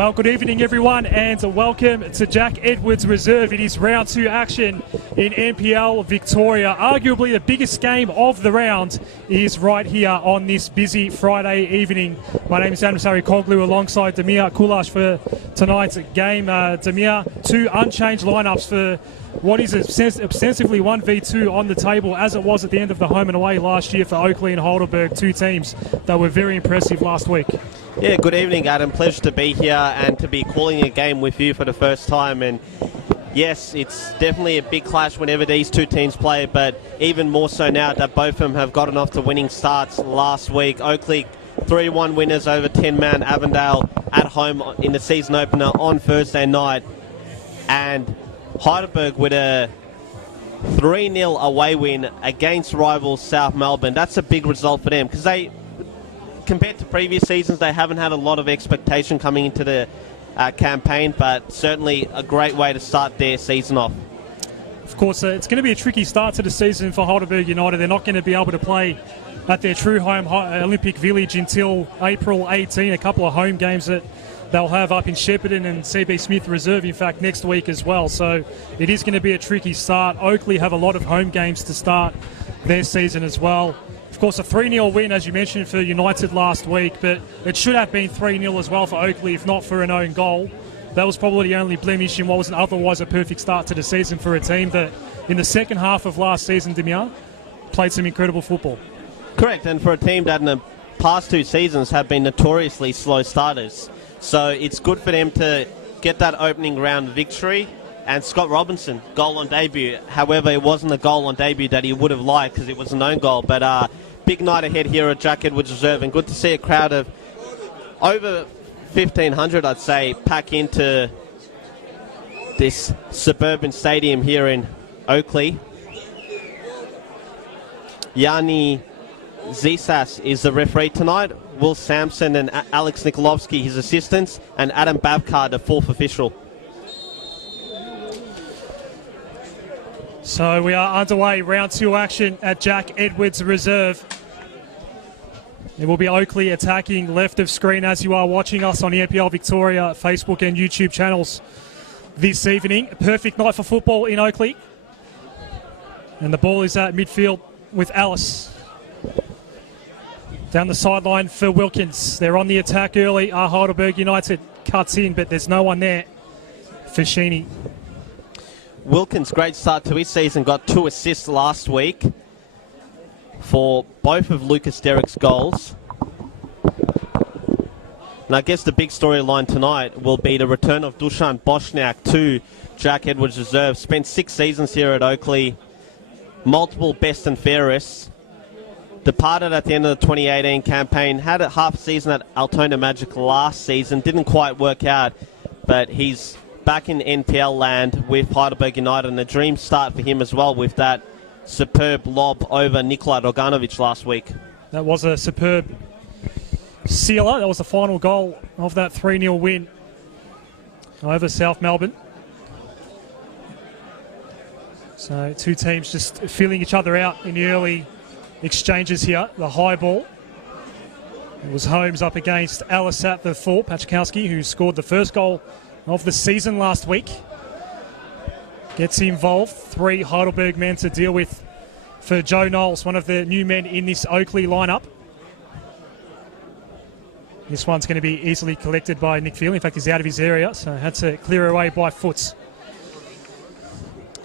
Well, good evening everyone and welcome to Jack Edwards Reserve. It is round 2 action in NPL Victoria. Arguably the biggest game of the round is right here on this busy Friday evening. My name is Adversary Oakleigh alongside Damir Kulash for tonight's game. Damir, 2 unchanged lineups for what is ostensibly 1v2 on the table, as it was at the end of the home and away last year for Oakleigh and Heidelberg, 2 teams that were very impressive last week. Yeah, good evening, Adam. Pleasure to be here and to be calling a game with you for the first time. And yes, it's definitely a big clash whenever these 2 teams play, but even more so now that both of them have gotten off to winning starts last week. Oakleigh 3-1 winners over 10-man Avondale at home in the season opener on Thursday night. And Heidelberg with a 3-0 away win against rivals South Melbourne. That's a big result for them because they, compared to previous seasons, they haven't had a lot of expectation coming into the campaign, but certainly a great way to start their season off. Of course, it's going to be a tricky start to the season for Heidelberg United. They're not going to be able to play at their true home, Olympic Village, until April 18. A couple of home games that they'll have up in Shepparton and CB Smith Reserve, in fact, next week as well. So it is going to be a tricky start. Oakleigh have a lot of home games to start their season as well. Of course, a 3-0 win, as you mentioned, for United last week, but it should have been 3-0 as well for Oakleigh, if not for an own goal. That was probably the only blemish in what was otherwise a perfect start to the season for a team that, in the second half of last season, Damir, played some incredible football. Correct, and for a team that in the past 2 seasons have been notoriously slow starters. So it's good for them to get that opening round victory. And Scott Robinson, goal on debut. However, it wasn't a goal on debut that he would have liked because it was an own goal. But big night ahead here at Jack Edwards Reserve, and good to see a crowd of over 1,500, I'd say, pack into this suburban stadium here in Oakleigh. Yanni Zisas is the referee tonight. Will Sampson and Alex Nikolovsky, his assistants, and Adam Babkar, the 4th official. So we are underway, round 2 action at Jack Edwards Reserve. It will be Oakleigh attacking left of screen as you are watching us on the NPL Victoria Facebook and YouTube channels this evening. A perfect night for football in Oakleigh. And the ball is at midfield with Alice. Down the sideline for Wilkins. They're on the attack early. Heidelberg United cuts in, but there's no one there for Sheeny. Wilkins, great start to his season, got 2 assists last week for both of Lucas Derrick's goals. And I guess the big storyline tonight will be the return of Dusan Bosniak to Jack Edwards Reserve. Spent 6 seasons here at Oakleigh, multiple best and fairest. Departed at the end of the 2018 campaign, had a half season at Altona Magic last season, didn't quite work out, but he's back in NPL land with Heidelberg United, and a dream start for him as well with that superb lob over Nikola Roganovic last week. That was a superb sealer. That was the final goal of that 3-0 win over South Melbourne. So 2 teams just feeling each other out in the early exchanges here. The high ball. It was Holmes up against Alisat, the 4, Pachkowski, who scored the first goal of the season last week. Gets involved. 3 Heidelberg men to deal with for Joe Knowles, one of the new men in this Oakleigh lineup. This one's going to be easily collected by Nick Feely. In fact, he's out of his area, so had to clear away by foot.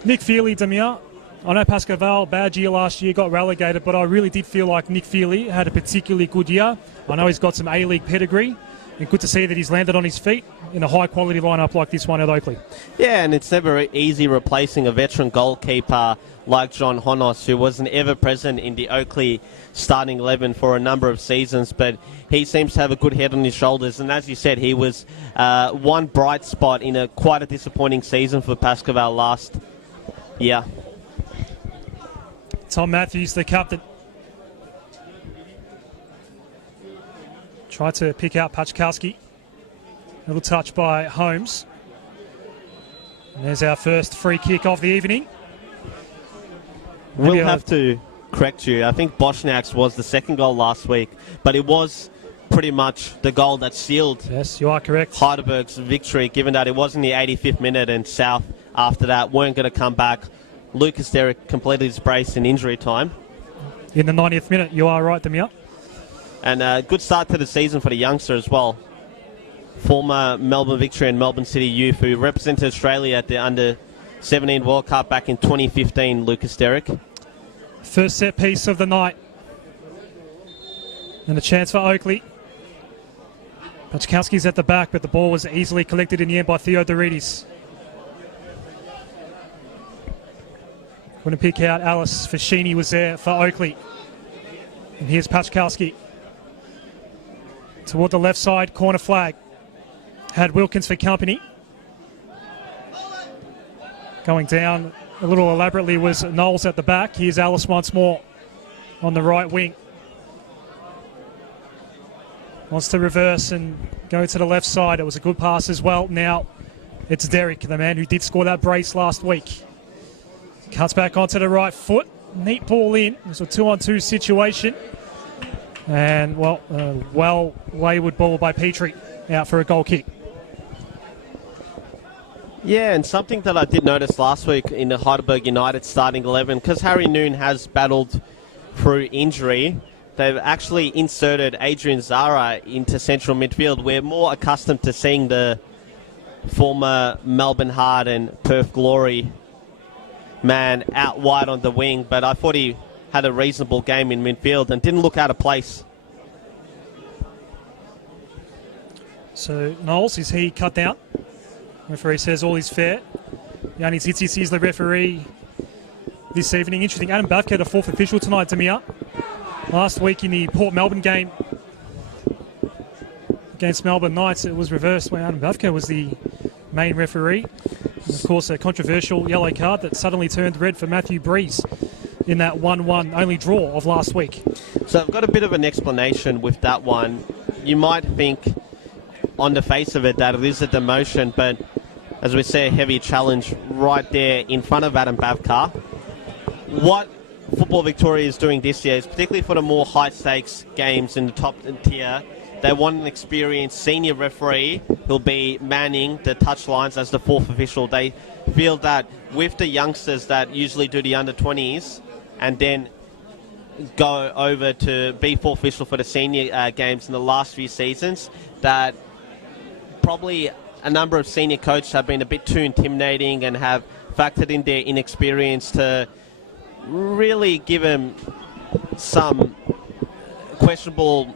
Nick Feely, Damir. I know Pascal, bad year last year, got relegated, but I really did feel like Nick Feely had a particularly good year. I know he's got some A-League pedigree, and good to see that he's landed on his feet in a high-quality lineup like this one at Oakleigh. Yeah, and it's never easy replacing a veteran goalkeeper like John Honos, who wasn't ever present in the Oakleigh starting 11 for a number of seasons, but he seems to have a good head on his shoulders. And as you said, he was one bright spot in quite a disappointing season for Pascal last year. Tom Matthews, the captain. Tried to pick out Pachkowski. A little touch by Holmes. And there's our first free kick of the evening. We'll have to correct you. I think Bosniak's was the second goal last week, but it was pretty much the goal that sealed Yes, you are correct. Heidelberg's victory, given that it was in the 85th minute and South after that weren't going to come back. Lucas Derrick completed his brace in injury time. In the 90th minute, you are right, Demir. And a good start to the season for the youngster as well. Former Melbourne Victory and Melbourne City Youth, who represented Australia at the Under-17 World Cup back in 2015, Lucas Derrick. First set piece of the night. And a chance for Oakleigh. Pachkowski's at the back, but the ball was easily collected in the end by Theodoridis. Going to pick out Alice. Fashini was there for Oakleigh. And here's Pachkowski. Toward the left side, corner flag. Had Wilkins for company. Going down a little elaborately was Knowles at the back. Here's Alice once more on the right wing. Wants to reverse and go to the left side. It was a good pass as well. Now it's Derrick, the man who did score that brace last week. Cuts back onto the right foot. Neat ball in. It's a 2-on-2 situation. And, well, wayward ball by Petrie. Out for a goal kick. Yeah, and something that I did notice last week in the Heidelberg United starting 11, because Harry Noon has battled through injury, they've actually inserted Adrian Zara into central midfield. We're more accustomed to seeing the former Melbourne Heart and Perth Glory man out wide on the wing, but I thought he had a reasonable game in midfield and didn't look out of place. So Knowles, is he cut down? Referee says all is fair. Yanni Zitsis is the referee this evening. Interesting, Adam Bavka, the fourth official tonight, Demir. Last week in the Port Melbourne game against Melbourne Knights, it was reversed where Adam Bavka was the main referee. And of course, a controversial yellow card that suddenly turned red for Matthew Breeze in that 1-1 only draw of last week. So I've got a bit of an explanation with that one. You might think on the face of it that it is a demotion, but as we say, a heavy challenge right there in front of Adam Bavkar. What Football Victoria is doing this year is particularly for the more high-stakes games in the top tier, they want an experienced senior referee who'll be manning the touchlines as the fourth official. They feel that with the youngsters that usually do the under-20s and then go over to be fourth official for the senior games in the last few seasons, that probably a number of senior coaches have been a bit too intimidating and have factored in their inexperience to really give him some questionable,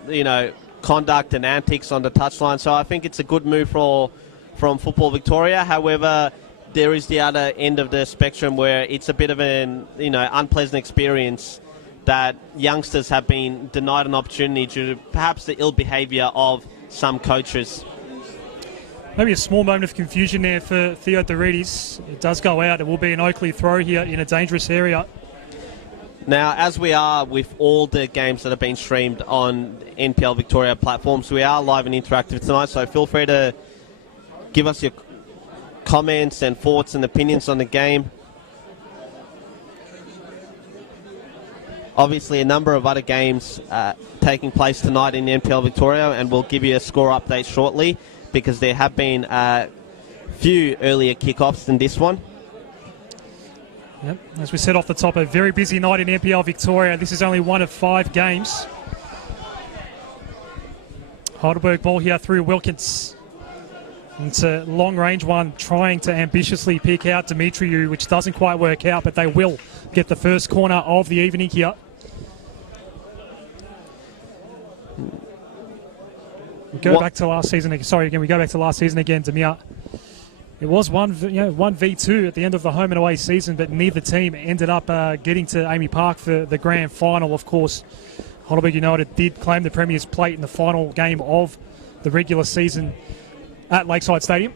conduct and antics on the touchline. So I think it's a good move from Football Victoria. However, there is the other end of the spectrum where it's a bit of an unpleasant experience that youngsters have been denied an opportunity due to perhaps the ill behaviour of some coaches. Maybe a small moment of confusion there for Theodoridis. It does go out. It will be an Oakleigh throw here in a dangerous area. Now, as we are with all the games that have been streamed on NPL Victoria platforms, we are live and interactive tonight, so feel free to give us your comments and thoughts and opinions on the game. Obviously, a number of other games taking place tonight in NPL Victoria, and we'll give you a score update shortly because there have been a few earlier kickoffs than this one. Yep. As we said off the top, a very busy night in NPL Victoria. This is only one of 5 games. Heidelberg ball here through Wilkins. It's a long-range one, trying to ambitiously pick out Dimitriou, which doesn't quite work out, but they will get the first corner of the evening here. We go back to last season. We go back to last season again, Demir. It was 1v2 at the end of the home and away season, but neither team ended up getting to Amy Park for the grand final. Of course, Heidelberg United did claim the Premier's plate in the final game of the regular season at Lakeside Stadium,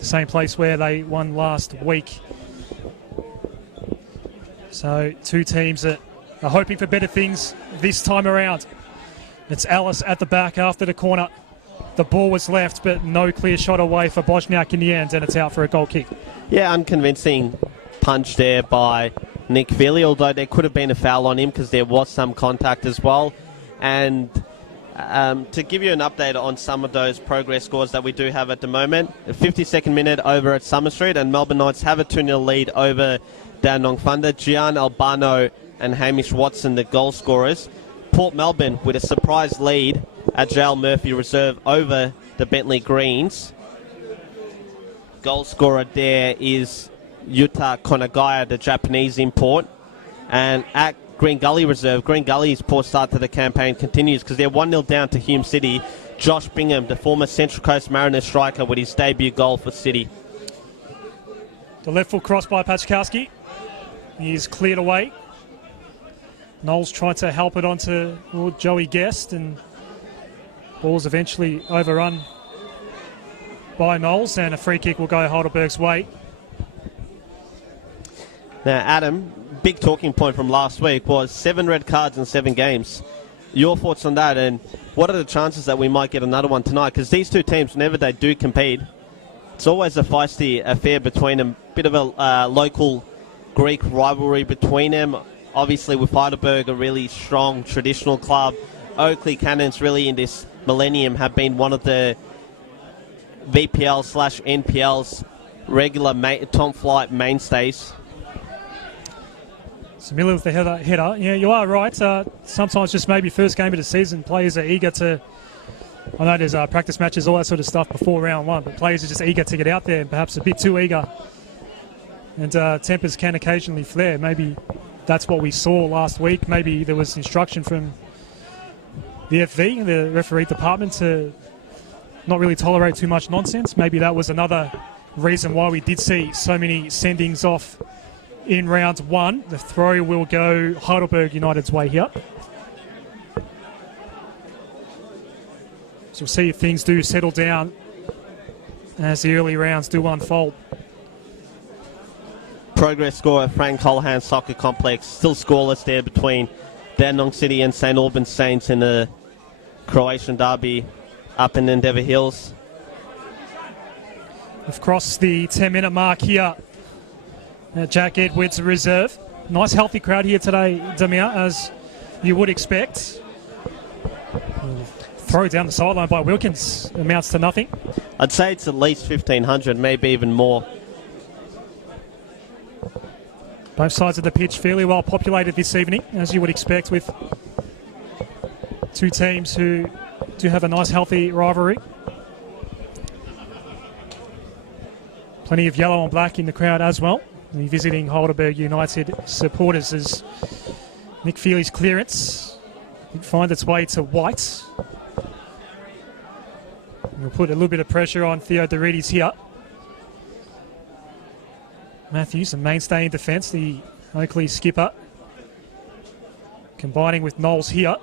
the same place where they won last week. So 2 teams that are hoping for better things this time around. It's Alice at the back after the corner. The ball was left, but no clear shot away for Bosniak in the end, and it's out for a goal kick. Yeah, unconvincing punch there by Nick Veely, although there could have been a foul on him because there was some contact as well. And To give you an update on some of those progress scores that we do have at the moment, the 52nd minute over at Summer Street, and Melbourne Knights have a 2-0 lead over Dandenong Thunder. Gian Albano and Hamish Watson, the goal scorers. Port Melbourne with a surprise lead at JL Murphy Reserve over the Bentley Greens. Goal scorer there is Yuta Konagaya, the Japanese import. And at Green Gully Reserve, Green Gully's poor start to the campaign continues because they're 1-0 down to Hume City. Josh Bingham, the former Central Coast Mariners striker, with his debut goal for City. The left foot cross by Pachkowski. He is cleared away. Knowles tried to help it onto Joey Guest, and ball's eventually overrun by Knowles, and a free kick will go Heidelberg's way. Now, Adam, big talking point from last week was 7 red cards in 7 games. Your thoughts on that, and what are the chances that we might get another one tonight? Because these two teams, whenever they do compete, it's always a feisty affair between them. Bit of a local Greek rivalry between them. Obviously, with Heidelberg, a really strong traditional club. Oakleigh Cannons, really in this millennium, have been one of the VPL/NPL's regular top flight mainstays. Familiar with the header. Yeah, you are right. Sometimes just maybe first game of the season, players are eager to... I know there's practice matches, all that sort of stuff before round one, but players are just eager to get out there, and perhaps a bit too eager. And tempers can occasionally flare. Maybe that's what we saw last week. Maybe there was instruction from the FV, the referee department, to not really tolerate too much nonsense. Maybe that was another reason why we did see so many sendings off in round one. The throw will go Heidelberg United's way here. So we'll see if things do settle down as the early rounds do unfold. Progress score, Frank Holohan Soccer Complex, still scoreless there between Dandenong City and St Albans Saints in the Croatian derby up in Endeavour Hills. We've crossed the 10-minute mark here at Jack Edwards Reserve. Nice healthy crowd here today, Damir, as you would expect. Throw down the sideline by Wilkins amounts to nothing. I'd say it's at least 1,500, maybe even more. Both sides of the pitch fairly well populated this evening, as you would expect, with two teams who do have a nice healthy rivalry. Plenty of yellow and black in the crowd as well. The visiting Heidelberg United supporters, as Nick Feely's clearance will find its way to white. We'll put a little bit of pressure on Theo Dorides here. Matthews, a mainstay in defence, the Oakleigh skipper, combining with Knowles here.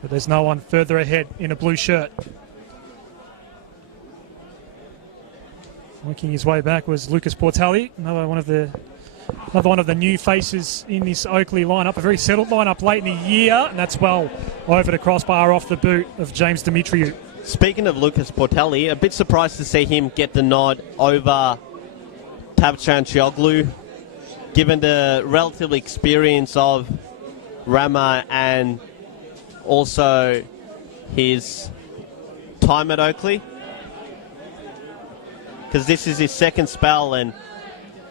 But there's no one further ahead in a blue shirt. Working his way back was Lucas Portelli, another one of the new faces in this Oakleigh lineup. A very settled lineup late in the year, and that's well over the crossbar off the boot of James Dimitriou. Speaking of Lucas Portelli, a bit surprised to see him get the nod over Tavchan Chioglu, given the relative experience of Rama and also his time at Oakleigh. Because this is his second spell, and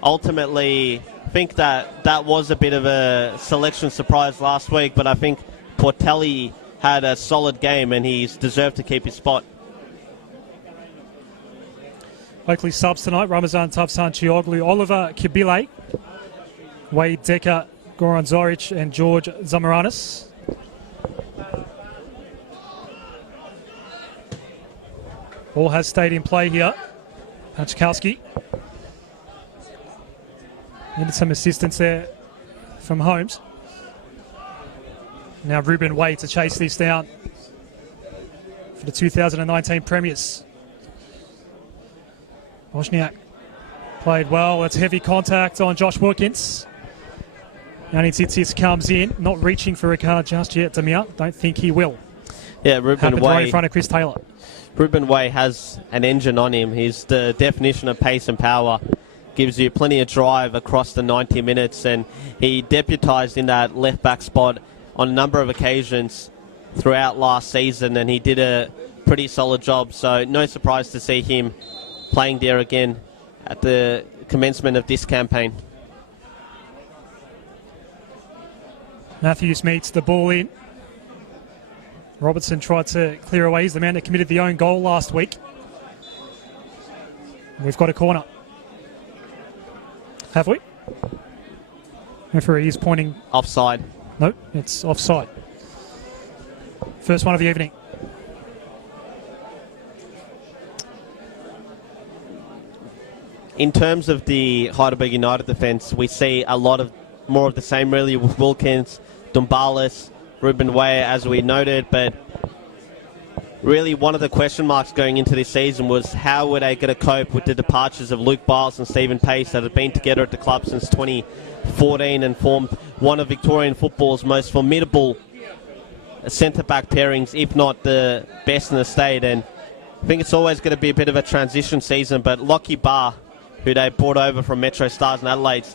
ultimately I think that was a bit of a selection surprise last week, but I think Portelli had a solid game and he's deserved to keep his spot. Oakleigh subs tonight: Ramazan Tavsan Chioglu, Oliver Kabile, Wade Decker, Goran Zoric and George Zamaranis. All has stayed in play here. Pachkowski. Needed some assistance there from Holmes. Now Ruben Way to chase this down for the 2019 premiers. Wozniak played well. That's heavy contact on Josh Wilkins. Yanni Tsitsipas comes in, not reaching for a card just yet, Damir. Don't think he will. Yeah, Ruben Happened Way. right in front of Chris Taylor. Ruben Way has an engine on him. He's the definition of pace and power. Gives you plenty of drive across the 90 minutes, and he deputised in that left-back spot on a number of occasions throughout last season, and he did a pretty solid job. So no surprise to see him playing there again at the commencement of this campaign. Matthews meets the ball in. Robertson tried to clear away. He's the man that committed the own goal last week. We've got a corner. Have we? Referee is pointing. Offside. No, it's offside. First one of the evening. In terms of the Heidelberg United defence, we see a lot of more of the same really with Wilkins, Dumbalis, Ruben Weyer, as we noted, but really one of the question marks going into this season was how were they going to cope with the departures of Luke Biles and Stephen Pace that have been together at the club since 2014 and formed one of Victorian football's most formidable centre-back pairings, if not the best in the state. And I think it's always going to be a bit of a transition season, but Lockie Barr, who they brought over from Metro Stars and Adelaide,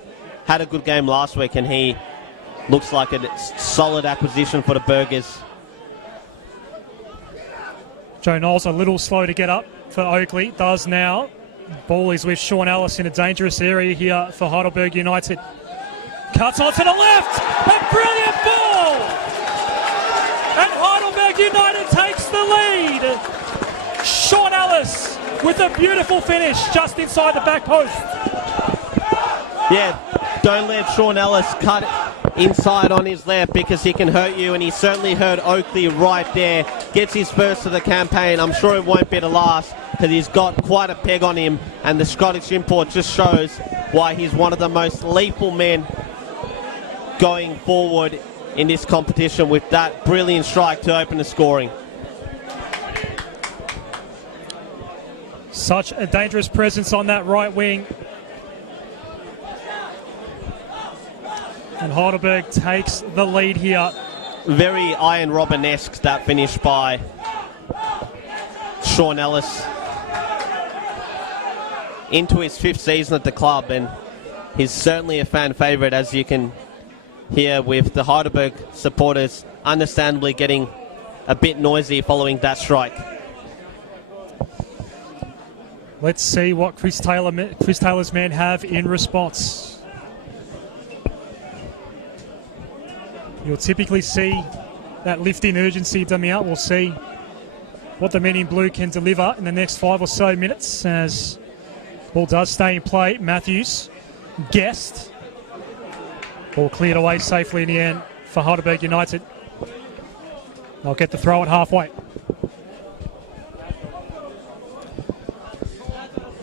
had a good game last week, and he looks like a solid acquisition for the Burgers. Joe Knowles a little slow to get up for Oakleigh. Does now. Ball is with Sean Ellis in a dangerous area here for Heidelberg United. Cuts on to the left. A brilliant ball. And Heidelberg United takes the lead. Sean Ellis with a beautiful finish just inside the back post. Yeah, don't let Sean Ellis cut inside on his left because he can hurt you, and he certainly hurt Oakleigh right there. Gets his first of the campaign. I'm sure it won't be the last because he's got quite a peg on him, and the Scottish import just shows why he's one of the most lethal men going forward in this competition with that brilliant strike to open the scoring. Such a dangerous presence on that right wing. And Heidelberg takes the lead here. Very Iron Robin-esque, that finish by Sean Ellis. Into his 5th season at the club, and he's certainly a fan favourite, as you can hear with the Heidelberg supporters understandably getting a bit noisy following that strike. Let's see what Chris Taylor's men have in response. You'll typically see that lift in urgency, Damian. We'll see what the men in blue can deliver in the next 5 or so minutes as ball does stay in play. Matthews, Guest. Ball cleared away safely in the end for Heidelberg United. They'll get the throw at halfway.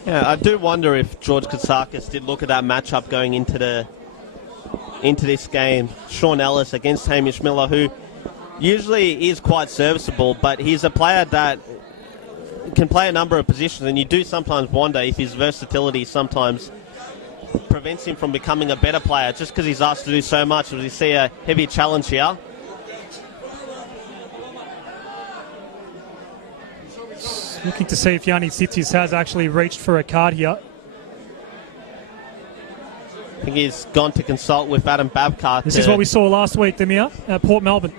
Yeah, I do wonder if George Katsakis did look at that matchup going into this game. Sean Ellis against Hamish Miller, who usually is quite serviceable, but he's a player that can play a number of positions, and you do sometimes wonder if his versatility sometimes prevents him from becoming a better player just because he's asked to do so much. As we see a heavy challenge here. Looking to see if Yanni Tsitsipas has actually reached for a card here. I think he's gone to consult with Adam Babcock. This is what we saw last week, Demir, at Port Melbourne.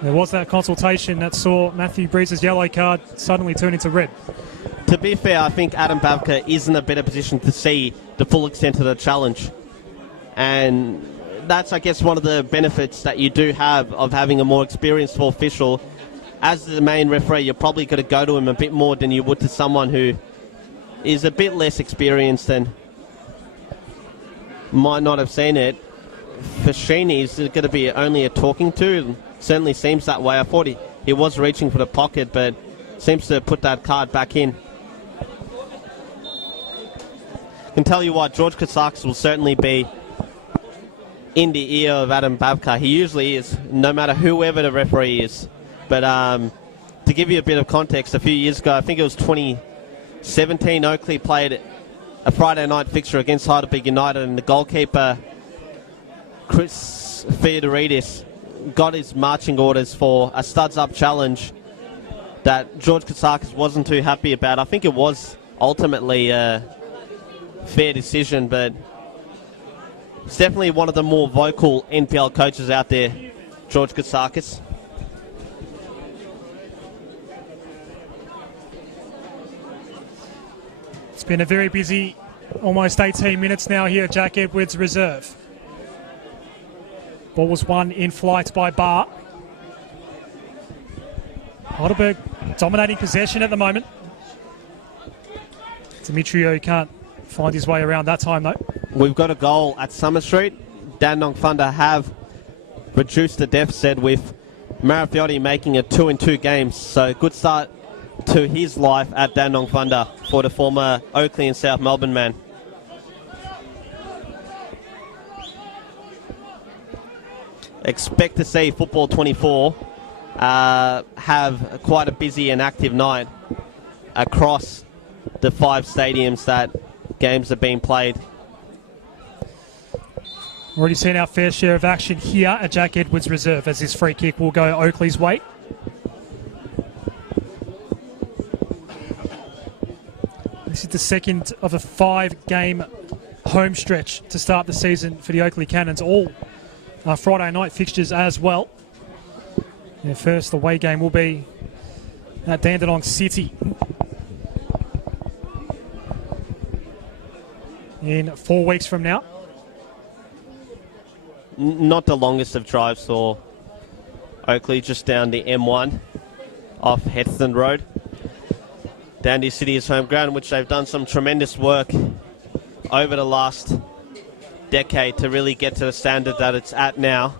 There was that consultation that saw Matthew Breeze's yellow card suddenly turn into red. To be fair, I think Adam Babcock is in a better position to see the full extent of the challenge. And that's, I guess, one of the benefits that you do have of having a more experienced official. As the main referee, you're probably going to go to him a bit more than you would to someone who is a bit less experienced and might not have seen it. Fashini is going to be only a talking to. Certainly seems that way. I thought he was reaching for the pocket, but seems to put that card back in. I can tell you what, George Katsakis will certainly be in the ear of Adam Babcock. He usually is, no matter whoever the referee is. But to give you a bit of context, a few years ago, I think it was 2017, Oakleigh played a Friday night fixture against Heidelberg United, and the goalkeeper, Chris Theodoridis, got his marching orders for a studs-up challenge that George Katsakis wasn't too happy about. I think it was ultimately a fair decision, but it's definitely one of the more vocal NPL coaches out there. George Katsakis. It's been a very busy almost 18 minutes now here at Jack Edwards Reserve. Ball was won in flight by Barr. Heidelberg dominating possession at the moment. Demetrio can't find his way around that time though. We've got a goal at Summer Street. Dandenong Thunder have reduced the deficit with Marafiotti making it 2-2 games. So good start to his life at Dandenong Thunder for the former Oakleigh and South Melbourne man. Expect to see Football 24 have quite a busy and active night across the 5 stadiums that games are being played. Already seen our fair share of action here at Jack Edwards Reserve as this free kick will go Oakleigh's way. This is the second of a 5-game home stretch to start the season for the Oakleigh Cannons. All Friday night fixtures as well. Their first away game will be at Dandenong City in 4 weeks from now. Not the longest of drives for Oakleigh, just down the M1 off Hethton Road. Dandy City is home ground, which they've done some tremendous work over the last decade to really get to the standard that it's at now.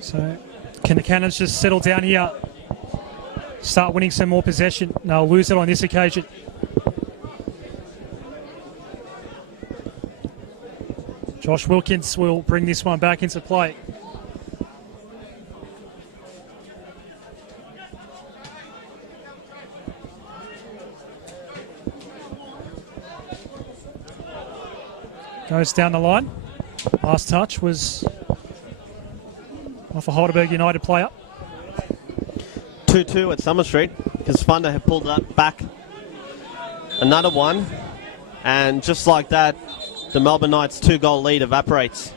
So can the Cannons just settle down here, start winning some more possession? They'll lose it on this occasion. Josh Wilkins will bring this one back into play. Goes down the line. Last touch was off a Heidelberg United player. 2-2 at Summer Street because Thunder have pulled that back another one, and just like that, the Melbourne Knights' 2-goal lead evaporates.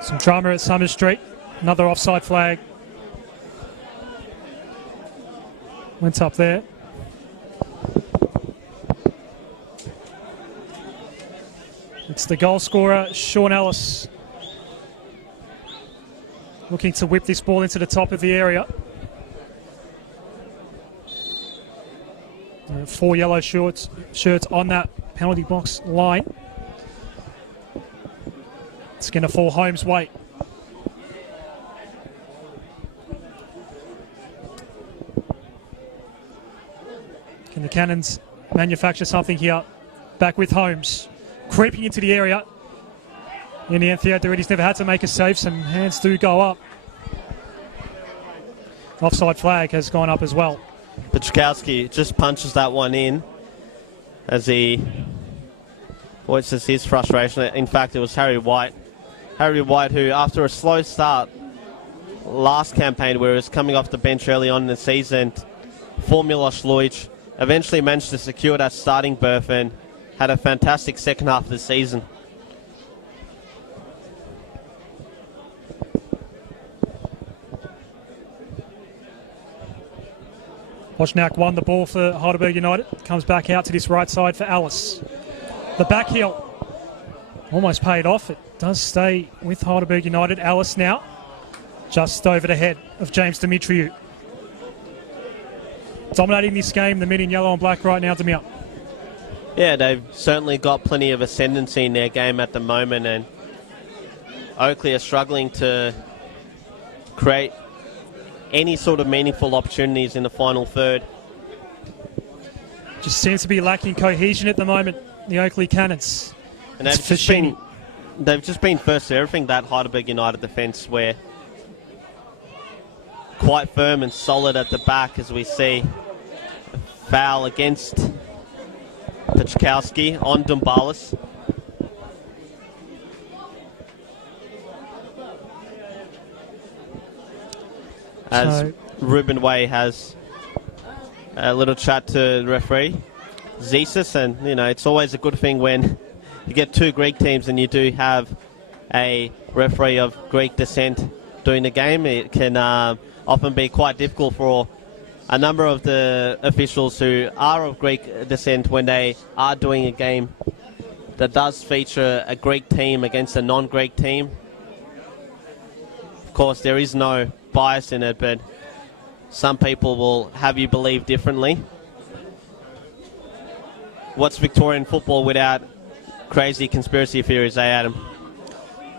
Some drama at Summer Street. Another offside flag went up there. It's the goal scorer, Sean Ellis, looking to whip this ball into the top of the area. 4 yellow shirts on that penalty box line. It's going to fall home's way. Can the Cannons manufacture something here? Back with Holmes. Creeping into the area. In the end, Theodoridis never had to make a save. Some hands do go up. Offside flag has gone up as well. Pachkowski just punches that one in as he voices his frustration. In fact, it was Harry White. Harry White, who after a slow start last campaign where he was coming off the bench early on in the season for Milos Lujic, eventually managed to secure that starting berth and had a fantastic second half of the season. Wozniak won the ball for Heidelberg United. Comes back out to this right side for Alice. The back heel almost paid off. It does stay with Heidelberg United. Alice now just over the head of James Demetriou. Dominating this game, the men in yellow and black right now, Demir. Yeah, they've certainly got plenty of ascendancy in their game at the moment, and Oakleigh are struggling to create any sort of meaningful opportunities in the final third. Just seems to be lacking cohesion at the moment, the Oakleigh Cannons. And they've just been first to everything, that Heidelberg United defence, where quite firm and solid at the back, as we see a foul against Pachkowski on Dumbalis. As Ruben Way has a little chat to the referee, Zesis, and you know, it's always a good thing when you get two Greek teams and you do have a referee of Greek descent doing the game, it can often be quite difficult for a number of the officials who are of Greek descent when they are doing a game that does feature a Greek team against a non-Greek team. Of course, there is no bias in it, but some people will have you believe differently. What's Victorian football without crazy conspiracy theories, Adam?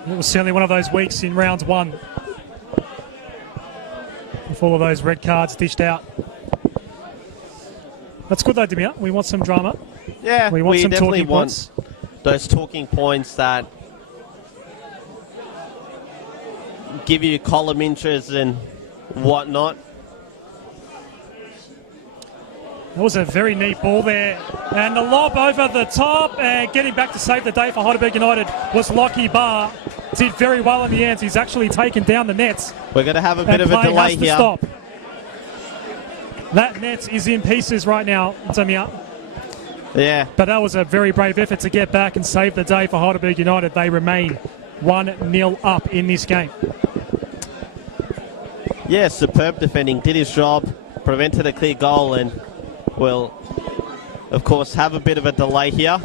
It was certainly one of those weeks in round one, with all of those red cards dished out. That's good though, Demir. We want some drama. Yeah, we want some definitely talking points. Those talking points that give you column inches and whatnot. That was a very neat ball there. And the lob over the top, and getting back to save the day for Heidelberg United was Lockie Barr. Did very well in the end. He's actually taken down the nets. We're going to have a bit of a delay here. Stop. That net is in pieces right now, Damia. Yeah. But that was a very brave effort to get back and save the day for Heidelberg United. They remain 1-0 up in this game. Yeah, superb defending. Did his job, prevented a clear goal, and will, of course, have a bit of a delay here.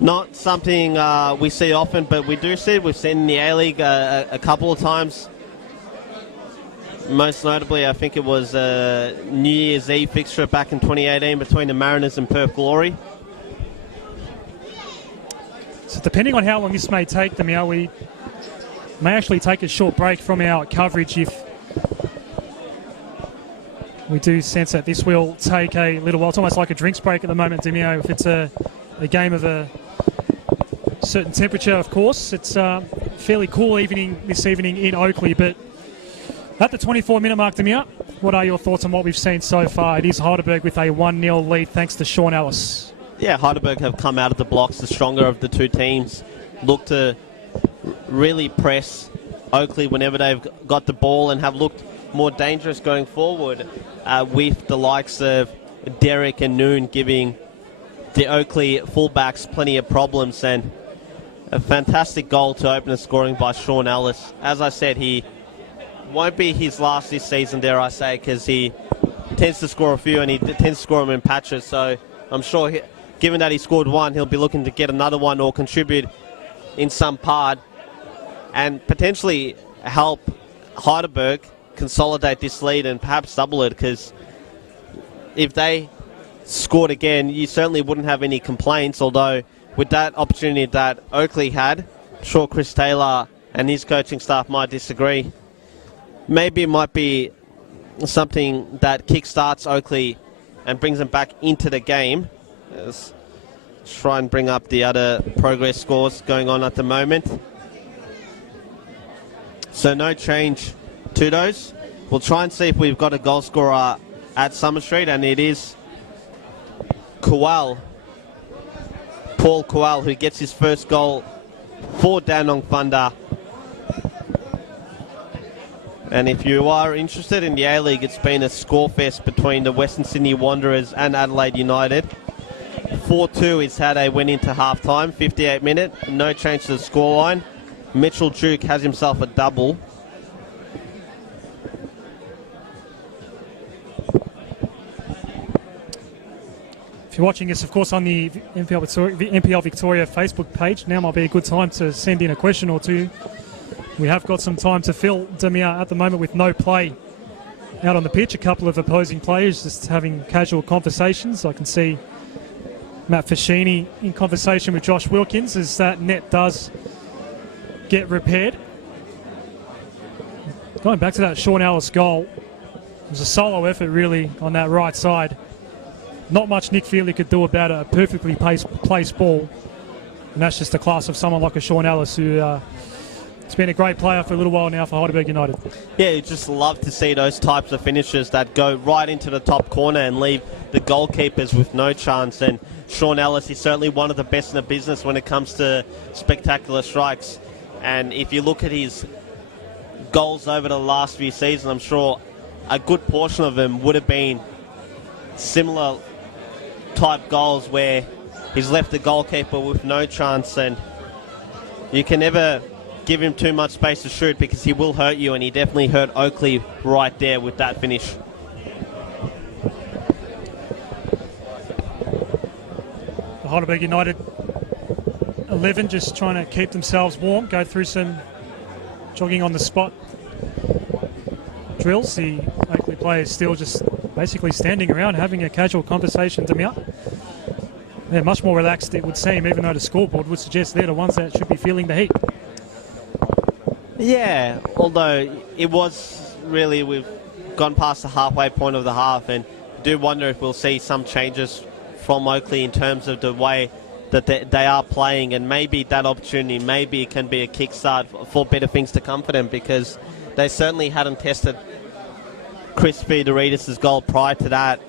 Not something we see often, but we do see it. We've seen in the A-League a couple of times. Most notably, I think it was a New Year's Eve fixture back in 2018 between the Mariners and Perth Glory. So depending on how long this may take them, we may actually take a short break from our coverage if we do sense that this will take a little while. It's almost like a drinks break at the moment, Demio. If it's a game of a certain temperature, of course. It's a fairly cool evening this evening in Oakleigh, but at the 24-minute mark, Demir, what are your thoughts on what we've seen so far? It is Heidelberg with a 1-0 lead thanks to Sean Ellis. Yeah, Heidelberg have come out of the blocks, the stronger of the two teams. Look to really press Oakleigh whenever they've got the ball and have looked more dangerous going forward with the likes of Derek and Noon giving the Oakleigh fullbacks plenty of problems, and a fantastic goal to open the scoring by Sean Ellis. As I said, he won't be his last this season, dare I say, because he tends to score a few and he tends to score them in patches. So I'm sure, given that he scored one, he'll be looking to get another one or contribute in some part and potentially help Heidelberg consolidate this lead and perhaps double it, because if they scored again, you certainly wouldn't have any complaints, although with that opportunity that Oakleigh had, I'm sure Chris Taylor and his coaching staff might disagree. Maybe it might be something that kickstarts Oakleigh and brings them back into the game. Let's try and bring up the other progress scores going on at the moment. So no change to those. We'll try and see if we've got a goal scorer at Summer Street, and it is Paul Kowal, who gets his first goal for Danong Thunder. And if you are interested in the A-League, it's been a score fest between the Western Sydney Wanderers and Adelaide United. 4-2 is how they went into half-time, 58 minute, no change to the scoreline. Mitchell Duke has himself a double. If you're watching us, of course, on the NPL Victoria Facebook page, now might be a good time to send in a question or two. We have got some time to fill, Demir, at the moment with no play out on the pitch. A couple of opposing players just having casual conversations. I can see Matt Fascini in conversation with Josh Wilkins as that net does get repaired. Going back to that Sean Ellis goal, it was a solo effort really on that right side. Not much Nick Feely could do about a perfectly placed ball. And that's just the class of someone like a Sean Ellis who has been a great player for a little while now for Heidelberg United. Yeah, you just love to see those types of finishes that go right into the top corner and leave the goalkeepers with no chance. And Sean Ellis is certainly one of the best in the business when it comes to spectacular strikes. And if you look at his goals over the last few seasons, I'm sure a good portion of them would have been similar type goals where he's left the goalkeeper with no chance, and you can never give him too much space to shoot because he will hurt you, and he definitely hurt Oakleigh right there with that finish. The Heidelberg United 11 just trying to keep themselves warm, go through some jogging on the spot drills. The Oakleigh players still just basically standing around having a casual conversation to me out. They're much more relaxed, it would seem, even though the scoreboard would suggest they're the ones that should be feeling the heat. Yeah, although it was really, we've gone past the halfway point of the half, and do wonder if we'll see some changes from Oakleigh in terms of the way that they are playing, and maybe that opportunity, maybe it can be a kickstart for better things to come for them, because they certainly hadn't tested Chris Fideridis' goal prior to that.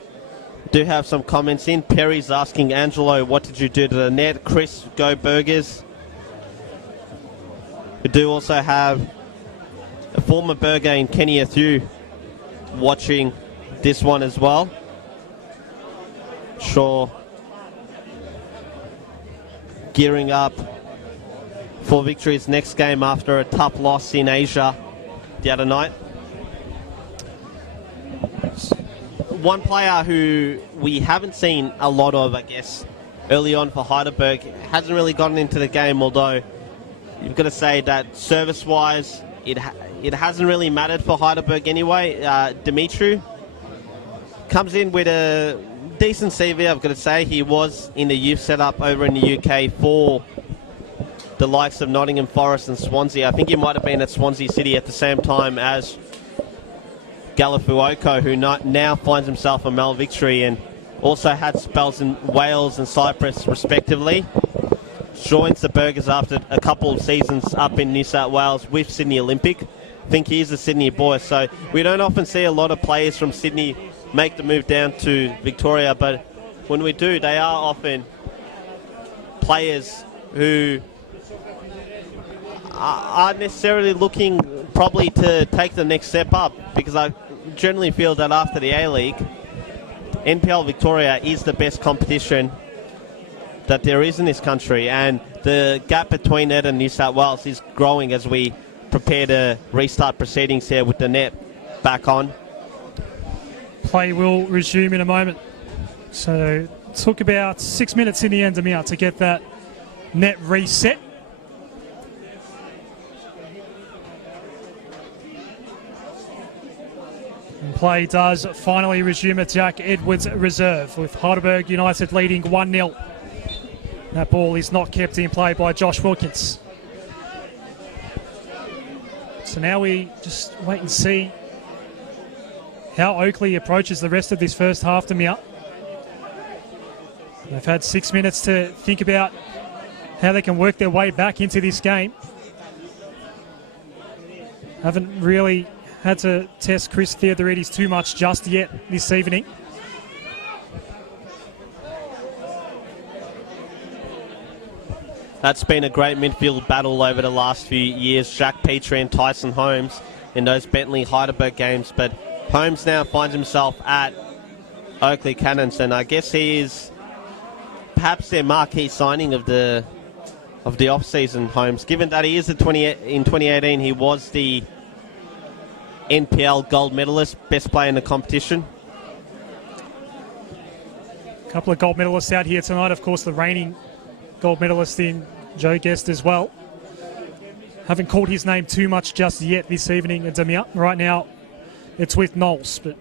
Do have some comments in. Perry's asking Angelo, what did you do to the net? Chris, go Burgers. We do also have a former Burger in Kenny Athieu watching this one as well. Sure. Gearing up for victory's next game after a tough loss in Asia the other night. One player who we haven't seen a lot of, I guess, early on for Heidelberg, hasn't really gotten into the game, although you've got to say that service-wise, it hasn't really mattered for Heidelberg anyway. Dimitru comes in with a decent CV, I've got to say. He was in the youth setup over in the UK for the likes of Nottingham Forest and Swansea. I think he might have been at Swansea City at the same time as Galafuoko, who now finds himself a Mel Victory, and also had spells in Wales and Cyprus respectively. Joins the Burgers after a couple of seasons up in New South Wales with Sydney Olympic. I think he is a Sydney boy, so we don't often see a lot of players from Sydney make the move down to Victoria, but when we do, they are often players who aren't necessarily looking probably to take the next step up, because I generally feel that after the A-League, NPL Victoria is the best competition that there is in this country, and the gap between it and New South Wales is growing as we prepare to restart proceedings here with the net back on. Play will resume in a moment. So it took about 6 minutes in the end to get that net reset. And play does finally resume at Jack Edwards Reserve, with Heidelberg United leading 1-0. That ball is not kept in play by Josh Wilkins. So now we just wait and see how Oakleigh approaches the rest of this first half to me up. They've had 6 minutes to think about how they can work their way back into this game. Haven't really had to test Chris Theodoridis too much just yet this evening. That's been a great midfield battle over the last few years. Jack Petrie and Tyson Holmes in those Bentley Heidelberg games, but Holmes now finds himself at Oakleigh Cannons, and I guess he is perhaps their marquee signing of the off-season, Holmes, given that he is in 2018 he was the NPL gold medalist, best player in the competition. A couple of gold medalists out here tonight, of course the reigning gold medalist in Joe Guest as well. Haven't called his name too much just yet this evening at Demir. Right now it's with Knowles, but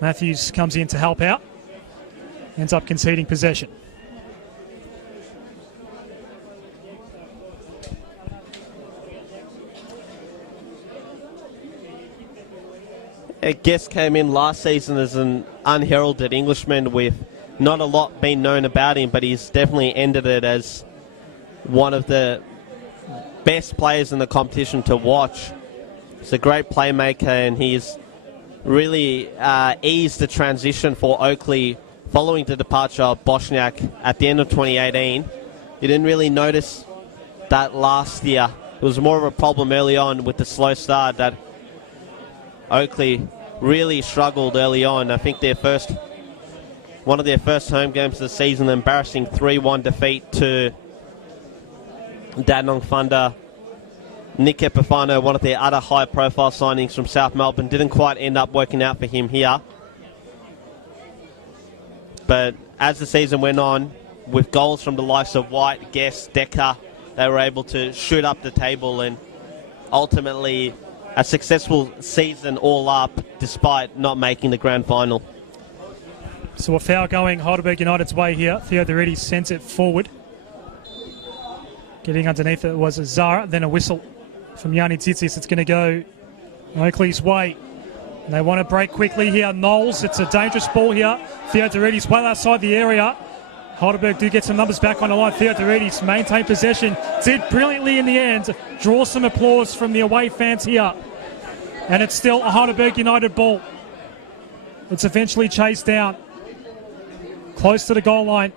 Matthews comes in to help out. Ends up conceding possession. Guest came in last season as an unheralded Englishman with not a lot being known about him, but he's definitely ended it as one of the best players in the competition to watch. He's a great playmaker, and he's really eased the transition for Oakleigh following the departure of Bosniak at the end of 2018. You didn't really notice that last year. It was more of a problem early on with the slow start that Oakleigh really struggled early on. I think their first one of their first home games of the season, an embarrassing 3-1 defeat to Dandenong Thunder. Nick Epifano, one of their other high-profile signings from South Melbourne, didn't quite end up working out for him here. But as the season went on, with goals from the likes of White, Guest, Decker, they were able to shoot up the table, and ultimately a successful season all up despite not making the grand final. So a foul going Heidelberg United's way here. Theo Duretti sends it forward. Getting underneath it was Zara, then a whistle from Yanni Tzitzis. It's going to go Oakleigh's way. And they want to break quickly here. Knowles, it's a dangerous ball here. Theo Duretti's well outside the area. Heidelberg do get some numbers back on the line. Theo Duretti's maintained possession. Did brilliantly in the end. Draw some applause from the away fans here. And it's still a Heidelberg United ball. It's eventually chased down. Close to the goal line.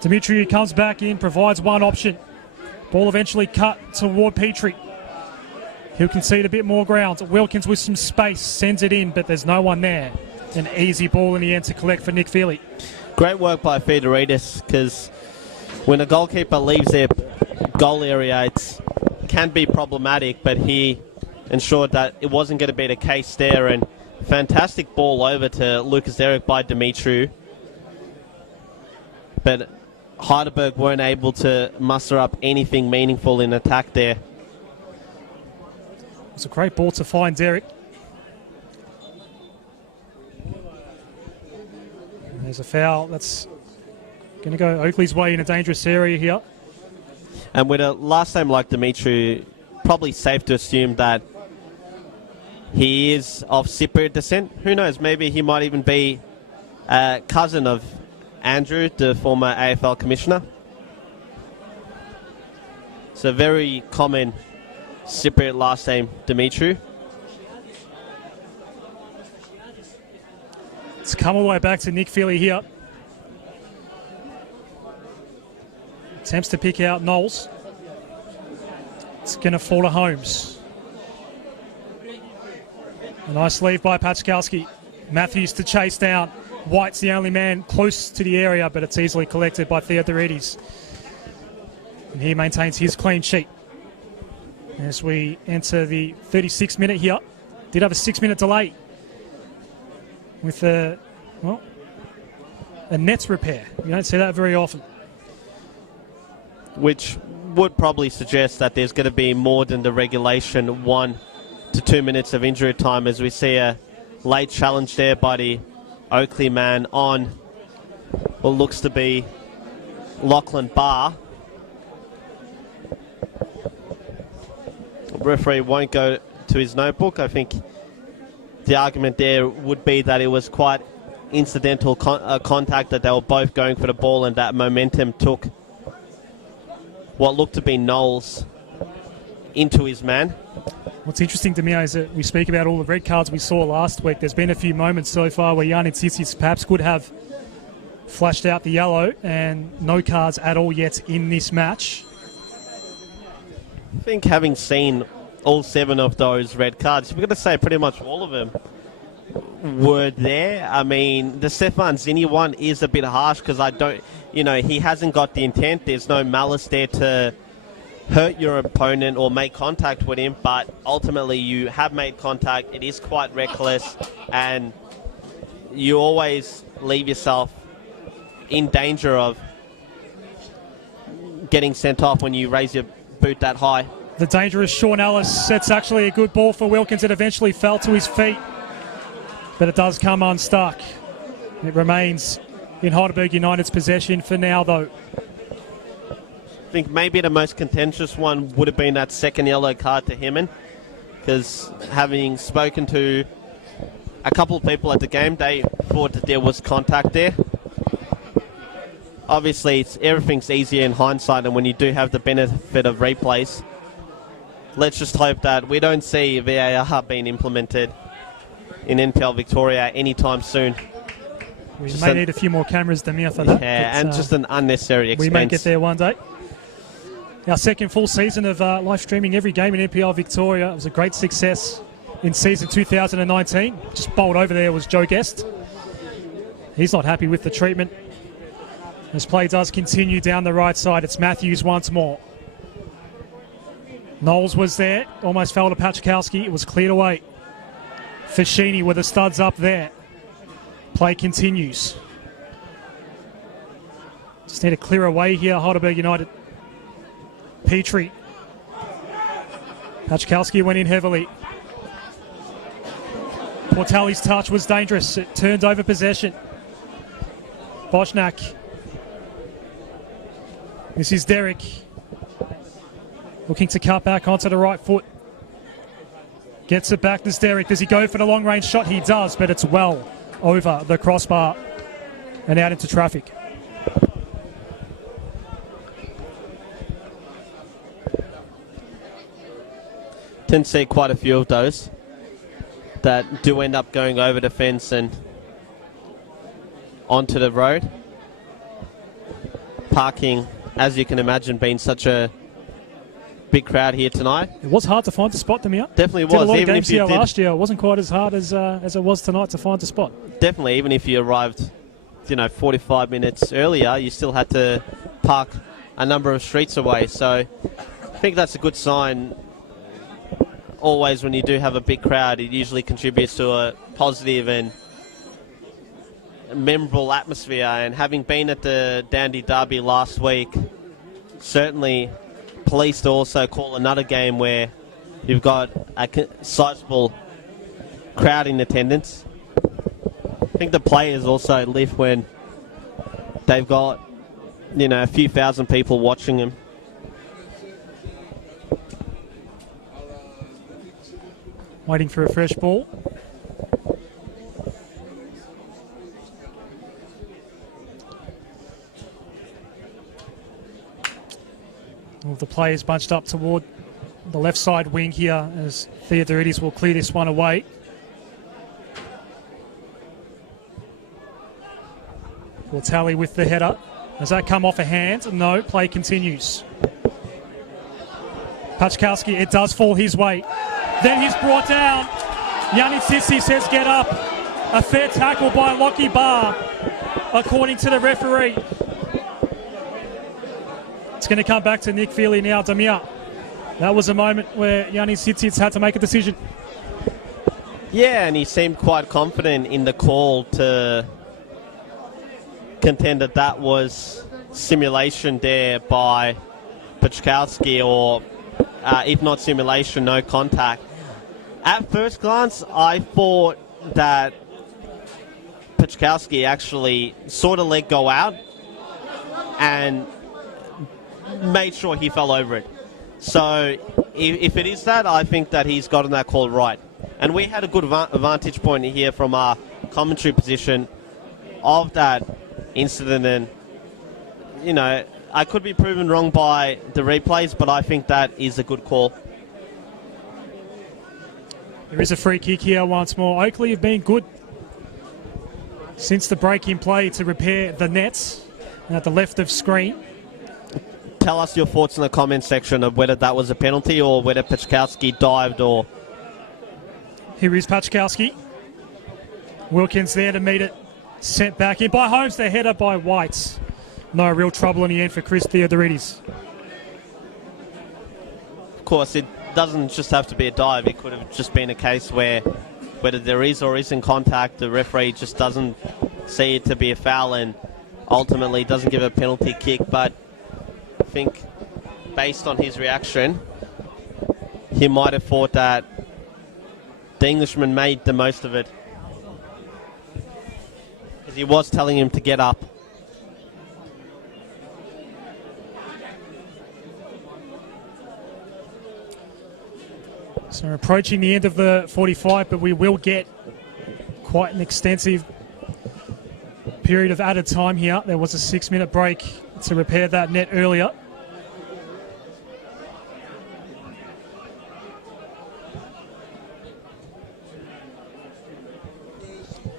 Dimitri comes back in, provides one option. Ball eventually cut toward Petrie. He'll concede a bit more ground. Wilkins with some space sends it in, but there's no one there. An easy ball in the end to collect for Nick Feely. Great work by Fedoridis, because when a goalkeeper leaves their goal area, it can be problematic, but he ensured that it wasn't going to be the case there. And fantastic ball over to Lucas Derrick by Dimitri. But Heidelberg weren't able to muster up anything meaningful in attack there. It's a great ball to find Derrick. There's a foul that's going to go Oakleigh's way in a dangerous area here. And with a last name like Dimitri, probably safe to assume that he is of Cypriot descent. Who knows, maybe he might even be a cousin of Andrew, the former AFL commissioner. It's a very common Cypriot last name, Dimitri. It's come all the way back to Nick Feely here. Attempts to pick out Knowles. It's going to fall to Holmes. A nice leave by Pachkowski. Matthews to chase down. White's the only man close to the area, but it's easily collected by Theodoridis. And he maintains his clean sheet. As we enter the 36th minute here. Did have a 6-minute delay with a nets repair. You don't see that very often. Which would probably suggest that there's going to be more than the regulation 1 to 2 minutes of injury time, as we see a late challenge there by the Oakleigh man on what looks to be Lachlan Barr. The referee won't go to his notebook. I think the argument there would be that it was quite incidental contact, that they were both going for the ball and that momentum took what looked to be Knowles into his man. What's interesting to me is that we speak about all the red cards we saw last week. There's been a few moments so far where Yanni Tzitzis perhaps could have flashed out the yellow, and no cards at all yet in this match. I think having seen all 7 of those red cards, we're going to say pretty much all of them were there. I mean, the Stefan Zinni one is a bit harsh because he hasn't got the intent. There's no malice there to hurt your opponent or make contact with him, but ultimately you have made contact. It is quite reckless, and you always leave yourself in danger of getting sent off when you raise your boot that high. The dangerous Sean Ellis sets actually a good ball for Wilkins. It eventually fell to his feet, but it does come unstuck. It remains in Heidelberg United's possession for now, though. I think maybe the most contentious one would have been that second yellow card to Hemon, because having spoken to a couple of people at the game, they thought that there was contact there. Obviously, everything's easier in hindsight, and when you do have the benefit of replays, let's just hope that we don't see VAR being implemented in NPL Victoria anytime soon. We may need a few more cameras than me for that. Yeah, and just an unnecessary expense. We may get there one day. Our second full season of live streaming every game in NPL Victoria. It was a great success in season 2019. Just bowled over there was Joe Guest. He's not happy with the treatment. As play does continue down the right side, it's Matthews once more. Knowles was there, almost fell to Pachkowski. It was cleared away. Fashini with the studs up there. Play continues. Just need to clear away here, Heidelberg United. Petrie. Pachkowski went in heavily. Portelli's touch was dangerous. It turned over possession. Boschnak. This is Derek. Looking to cut back onto the right foot. Gets it back. This Derek. Does he go for the long range shot? He does, but it's well over the crossbar and out into traffic. Tend to see quite a few of those that do end up going over the fence and onto the road. Parking, as you can imagine, being such a big crowd here tonight. It was hard to find a spot, Demir. Definitely was. Did a lot even of games if you here did, last year. It wasn't quite as hard as it was tonight to find a spot. Definitely, even if you arrived, 45 minutes earlier, you still had to park a number of streets away. So I think that's a good sign. Always when you do have a big crowd, it usually contributes to a positive and memorable atmosphere. And having been at the Dandy Derby last week, certainly pleased to also call another game where you've got a sizable crowd in attendance. I think the players also live when they've got, a few thousand people watching them. Waiting for a fresh ball. All of the players bunched up toward the left side wing here as Theodoridis will clear this one away. Portelli with the header. Does that come off a hand? No, play continues. Pachkowski, it does fall his way. Then he's brought down. Yanni Sissi says get up. A fair tackle by Lockie Barr, according to the referee. It's going to come back to Nick Feely now. Damir, that was a moment where Yanni Sissi had to make a decision. Yeah, and he seemed quite confident in the call to contend that was simulation there by Pachkowski, or if not simulation, no contact. At first glance, I thought that Pachkowski actually sort of let go out and made sure he fell over it. So if it is that, I think that he's gotten that call right. And we had a good vantage point here from our commentary position of that incident. And, I could be proven wrong by the replays, but I think that is a good call. There is a free kick here once more. Oakleigh have been good since the break in play to repair the nets at the left of screen. Tell us your thoughts in the comment section of whether that was a penalty or whether Pachkowski dived or... Here is Pachkowski. Wilkins there to meet it. Sent back in by Holmes. The header by White. No real trouble in the end for Chris Theodoridis. Of course, it doesn't just have to be a dive. It could have just been a case where whether there is or isn't contact, the referee just doesn't see it to be a foul and ultimately doesn't give a penalty kick. But I think based on his reaction, he might have thought that the Englishman made the most of it, because he was telling him to get up. So we're approaching the end of the 45, but we will get quite an extensive period of added time here. There was a 6-minute break to repair that net earlier.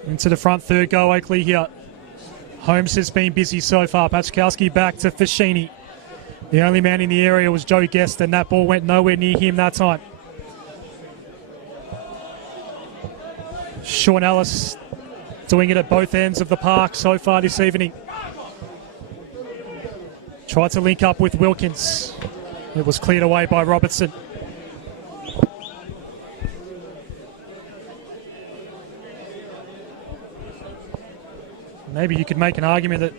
Into the front third go, Oakleigh here. Holmes has been busy so far. Pachkowski back to Fashini. The only man in the area was Joe Guest, and that ball went nowhere near him that time. Sean Ellis doing it at both ends of the park so far this evening. Tried to link up with Wilkins. It was cleared away by Robertson. Maybe you could make an argument that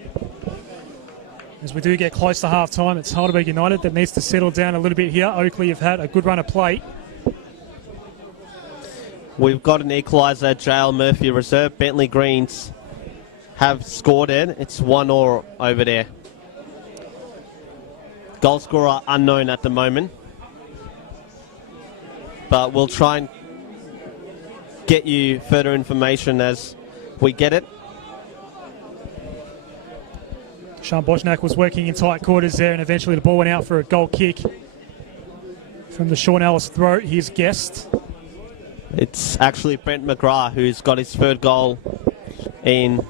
as we do get close to half-time, it's Heidelberg United that needs to settle down a little bit here. Oakleigh have had a good run of play. We've got an equaliser, JL Murphy reserve. Bentley Greens have scored it. It's 1-1 over there. Goal scorer unknown at the moment. But we'll try and get you further information as we get it. Sean Boschnak was working in tight quarters there, and eventually the ball went out for a goal kick from the Sean Ellis throat, his guest. It's actually Brent McGrath who's got his third goal in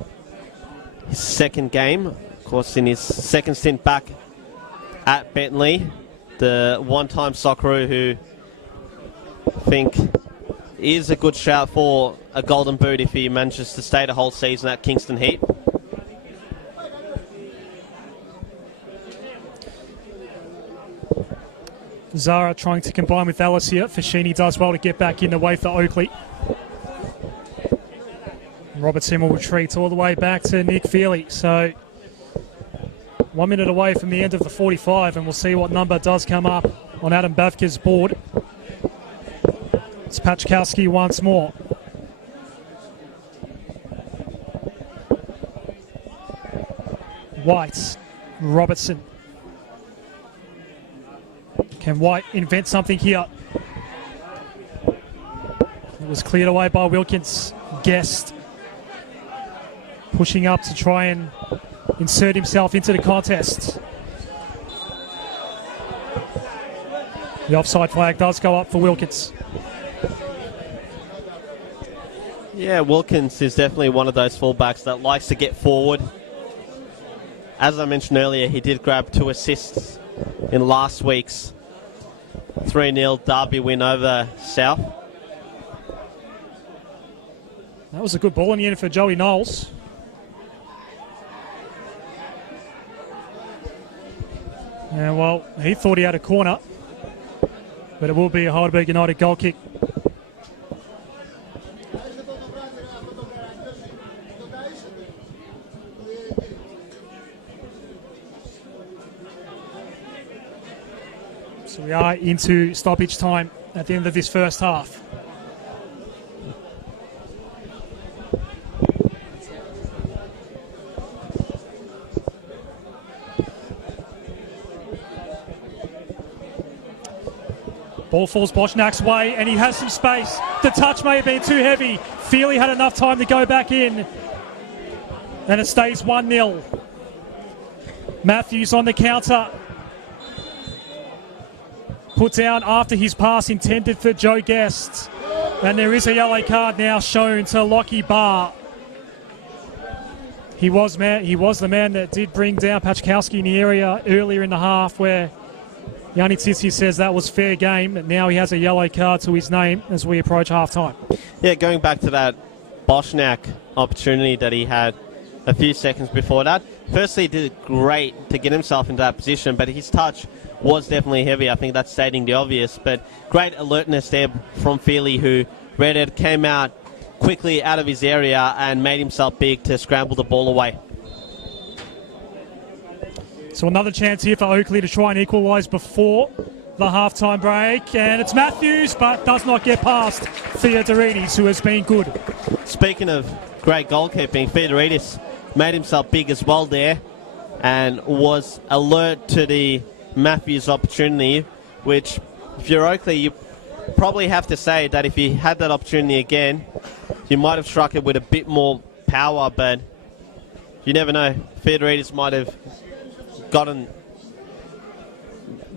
his second game. Of course, in his second stint back at Bentley, the one-time Socceroo who I think is a good shout for a golden boot if he manages to stay the whole season at Kingston Heat. Zara trying to combine with Ellis here. Fashini does well to get back in the way for Oakleigh. Robertson will retreat all the way back to Nick Feely. So 1 minute away from the end of the 45, and we'll see what number does come up on Adam Bavka's board. It's Pachkowski once more. White, Robertson. Can White invent something here? It was cleared away by Wilkins. Guest pushing up to try and insert himself into the contest. The offside flag does go up for Wilkins. Yeah, Wilkins is definitely one of those fullbacks that likes to get forward. As I mentioned earlier, he did grab 2 assists in last week's 3-0 derby win over South. That was a good ball in the end for Joey Knowles. Yeah, well, he thought he had a corner, but it will be a Heidelberg United goal kick. So we are into stoppage time at the end of this first half. Ball falls Boschnak's way, and he has some space. The touch may have been too heavy. Feely had enough time to go back in, and it stays 1-0. Matthews on the counter. Put down after his pass intended for Joe Guest. And there is a yellow card now shown to Lockie Barr. He was the man that did bring down Pachkowski in the area earlier in the half, where Yanni Tissi says that was fair game, but now he has a yellow card to his name as we approach half-time. Yeah, going back to that Boschnak opportunity that he had a few seconds before that. Firstly, he did great to get himself into that position, but his touch was definitely heavy. I think that's stating the obvious, but great alertness there from Feely, who read it, came out quickly out of his area and made himself big to scramble the ball away. So another chance here for Oakleigh to try and equalise before the half-time break. And it's Matthews, but does not get past Theodoridis, who has been good. Speaking of great goalkeeping, Theodoridis made himself big as well there and was alert to the Matthews opportunity, which, if you're Oakleigh, you probably have to say that if he had that opportunity again, you might have struck it with a bit more power, but you never know. Theodoridis might have gotten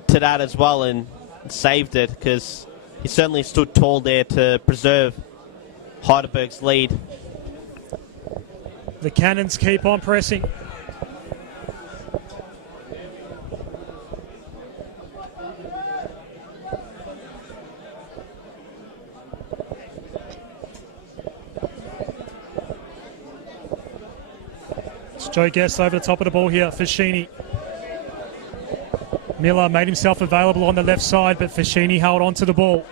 to that as well and saved it, because he certainly stood tall there to preserve Heidelberg's lead. The Cannons keep on pressing. Joe Guest over the top of the ball here. Fashini. Miller made himself available on the left side, but Fashini held on to the ball.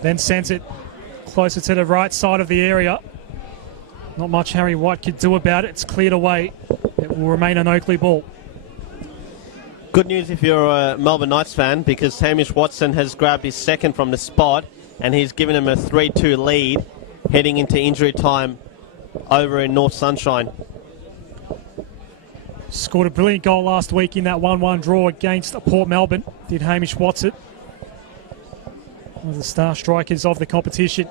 Then sent it closer to the right side of the area. Not much Harry White could do about it. It's cleared away. It will remain an Oakleigh ball. Good news if you're a Melbourne Knights fan, because Hamish Watson has grabbed his second from the spot and he's given him a 3-2 lead heading into injury time over in North Sunshine. Scored a brilliant goal last week in that 1-1 draw against Port Melbourne, did Hamish Watson. One of the star strikers of the competition.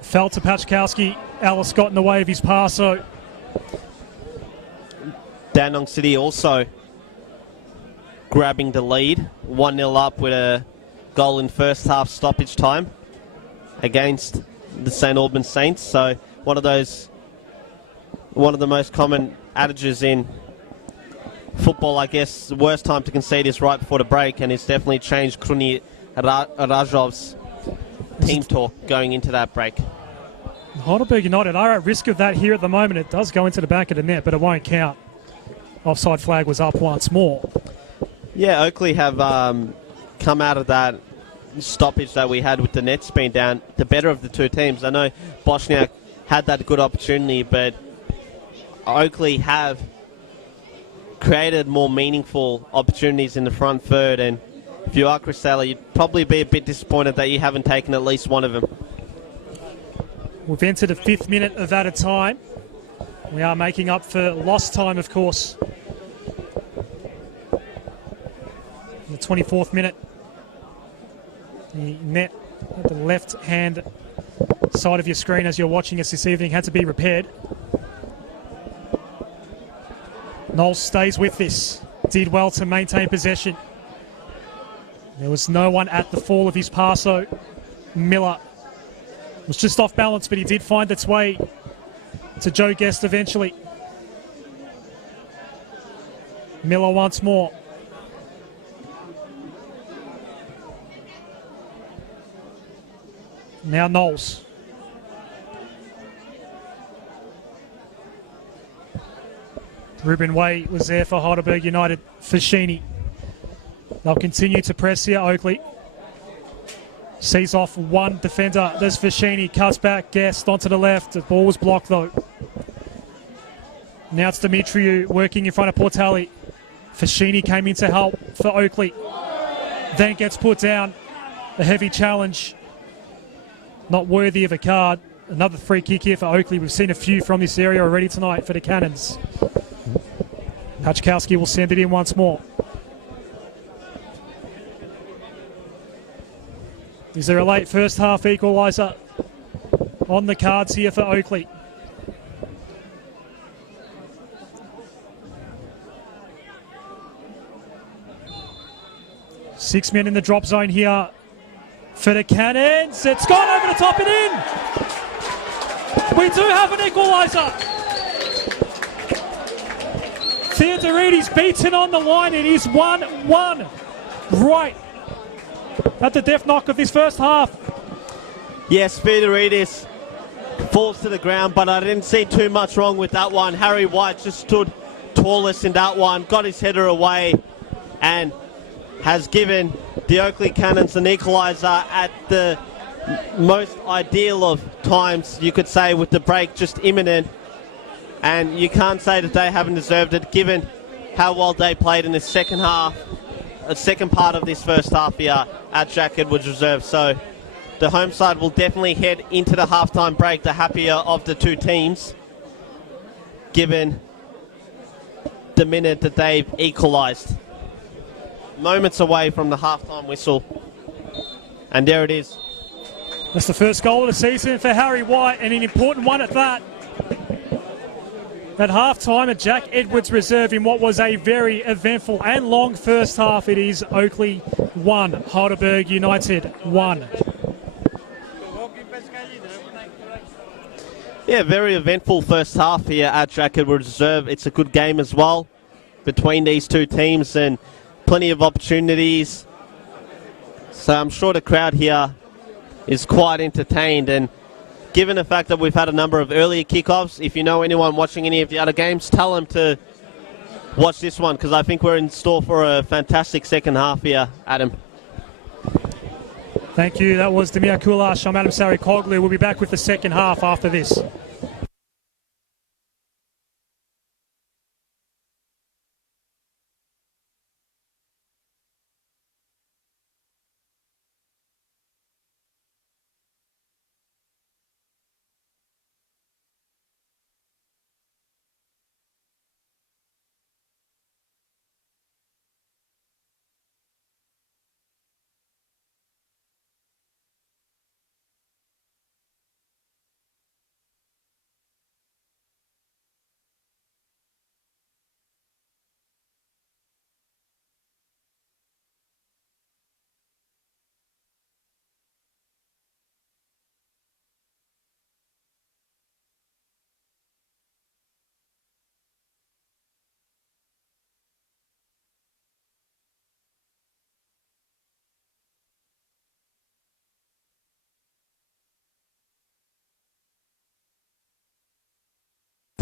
Fell to Pachkowski. Alice got in the way of his pass, so Dandenong City also grabbing the lead. 1-0 up with a goal in first half stoppage time against the St Albans Saints. So one of the most common adages in football, I guess, the worst time to concede is right before the break, and it's definitely changed Kruni Rajov's team talk going into that break. Heidelberg United are at risk of that here at the moment. It does go into the back of the net, but it won't count. Offside flag was up once more. Yeah, Oakleigh have come out of that stoppage that we had with the nets being down, the better of the two teams. I know Bosniak had that good opportunity, but Oakleigh have created more meaningful opportunities in the front third, and if you are Chris Taylor, you'd probably be a bit disappointed that you haven't taken at least one of them. We've entered the 5th minute of added time. We are making up for lost time, of course. The 24th minute. The net at the left-hand side of your screen as you're watching us this evening had to be repaired. Knowles stays with this. Did well to maintain possession. There was no one at the fall of his pass, so Miller was just off balance, but he did find its way to Joe Guest eventually. Miller once more. Now Knowles. Ruben Way was there for Heidelberg United. Fashini. They'll continue to press here, Oakleigh. Sees off one defender. There's Fashini. Cuts back. Guest onto the left. The ball was blocked though. Now it's Dimitriou working in front of Portali. Fashini came in to help for Oakleigh. Then gets put down. A heavy challenge. Not worthy of a card. Another free kick here for Oakleigh. We've seen a few from this area already tonight for the Cannons. Pachkowski will send it in once more. Is there a late first half equaliser on the cards here for Oakleigh? Six men in the drop zone here for the Cannons. It's gone over the top and in. We do have an equaliser. Theodoridis beaten on the line. It is 1-1 right at the death knock of this first half. Yes, Theodoridis falls to the ground, but I didn't see too much wrong with that one. Harry White just stood tallest in that one, got his header away, and has given the Oakleigh Cannons an equaliser at the most ideal of times, you could say, with the break just imminent. And you can't say that they haven't deserved it, given how well they played in the second half, the second part of this first half here at Jack Edwards Reserve. So the home side will definitely head into the halftime break the happier of the two teams, given the minute that they've equalised. Moments away from the halftime whistle, and there it is. That's the first goal of the season for Harry White, and an important one at that. At half-time at Jack Edwards Reserve in what was a very eventful and long first half, it is Oakleigh 1, Heidelberg United 1. Yeah, very eventful first half here at Jack Edwards Reserve. It's a good game as well between these two teams, and plenty of opportunities. So I'm sure the crowd here is quite entertained, and given the fact that we've had a number of earlier kickoffs, if you know anyone watching any of the other games, tell them to watch this one, because I think we're in store for a fantastic second half here, Adam. Thank you. That was Demir Kulash. I'm Adam Sari Cogley. We'll be back with the second half after this.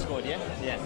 Scored, yeah? Yeah.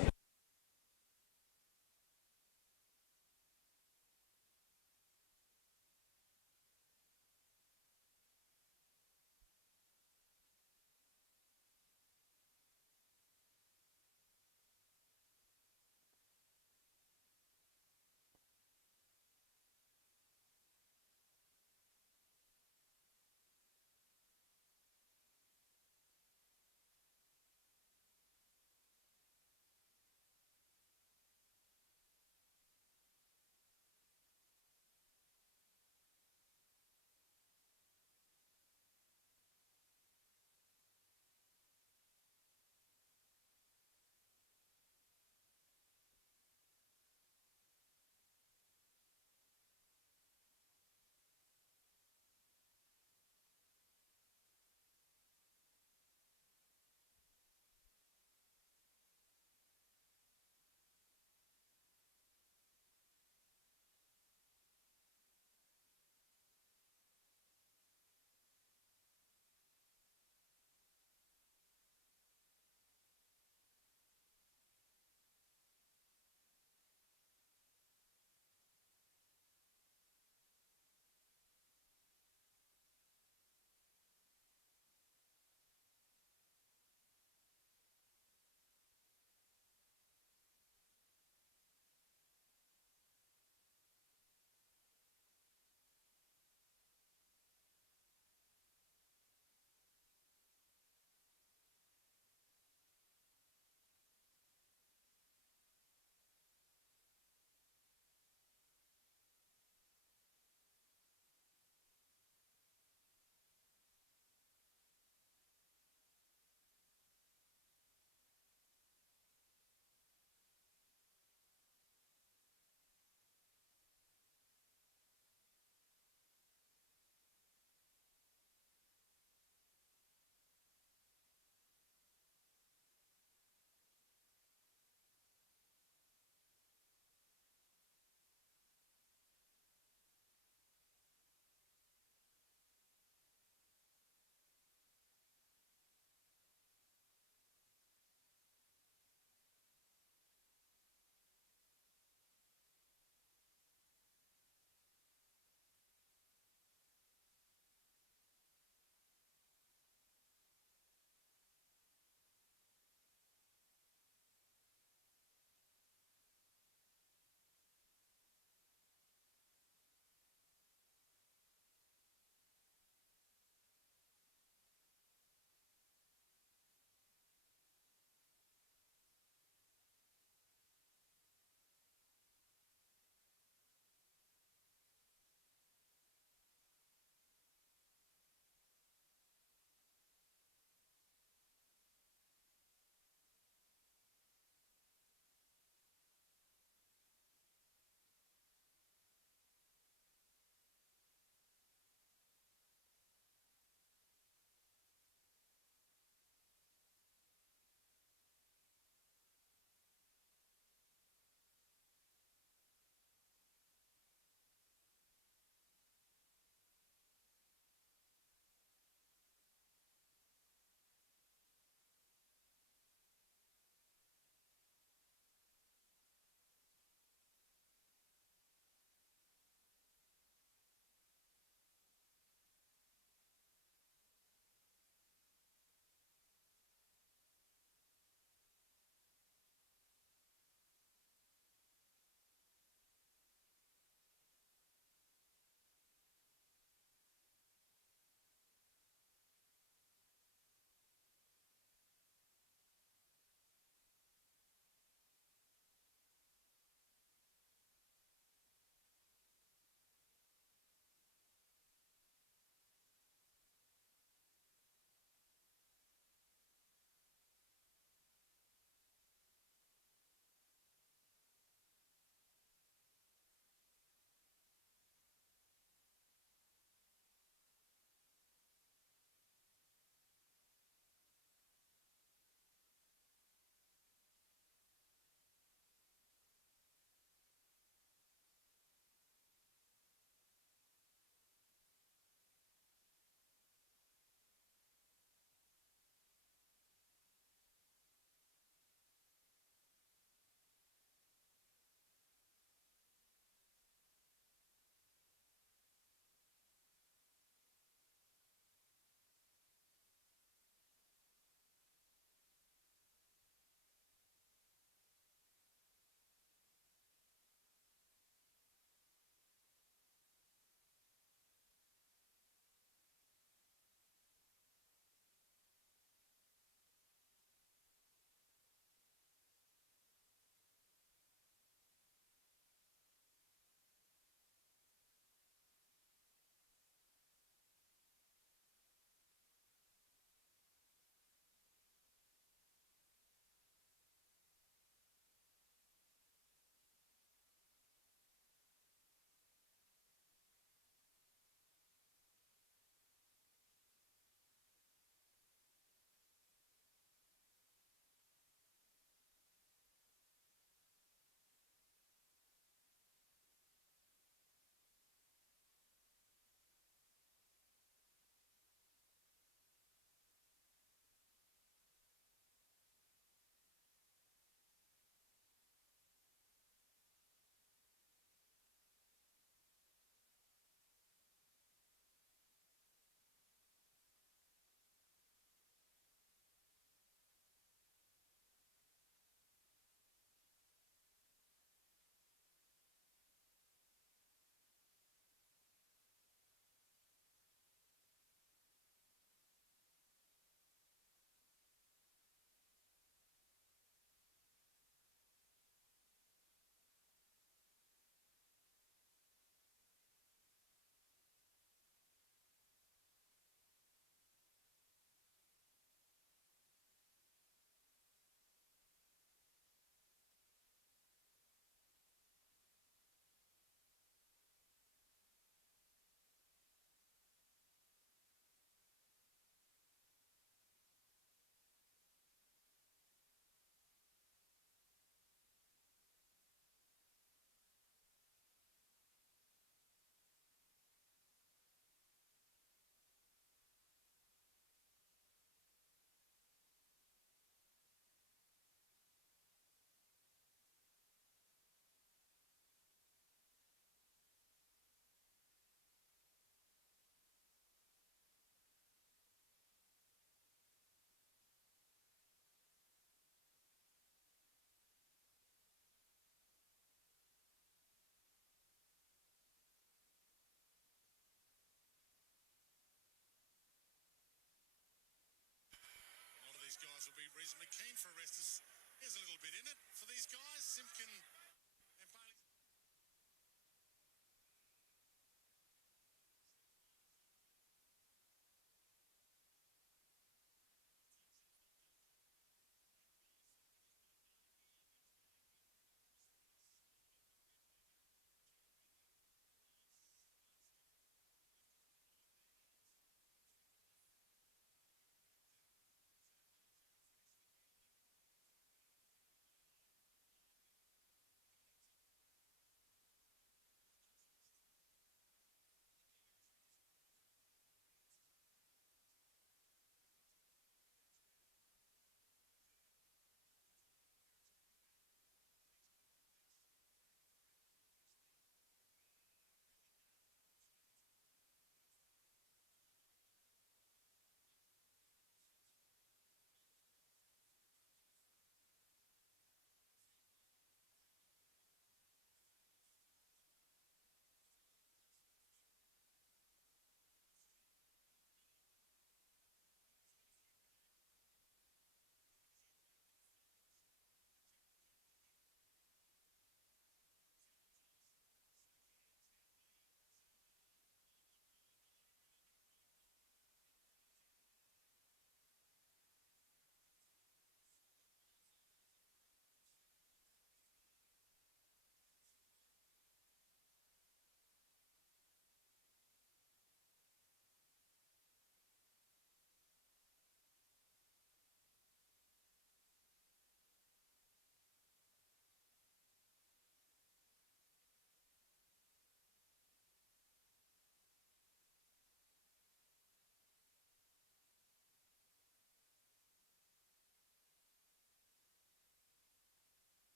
guys will be reasonably keen for a rest. There's a little bit in it for these guys. Simpkin and Bailey.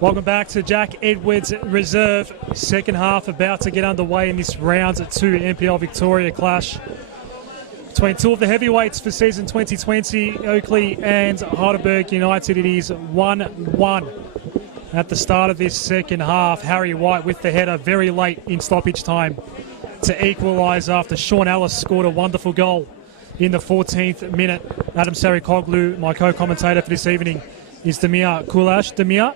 Welcome back to Jack Edwards Reserve. Second half about to get underway in this round 2 NPL Victoria clash between two of the heavyweights for season 2020, Oakleigh and Heidelberg United. It is 1-1 at the start of this second half. Harry White with the header very late in stoppage time to equalise after Sean Ellis scored a wonderful goal in the 14th minute. Adam Sarikoglu, my co-commentator for this evening, is Demir Kulash. Demir,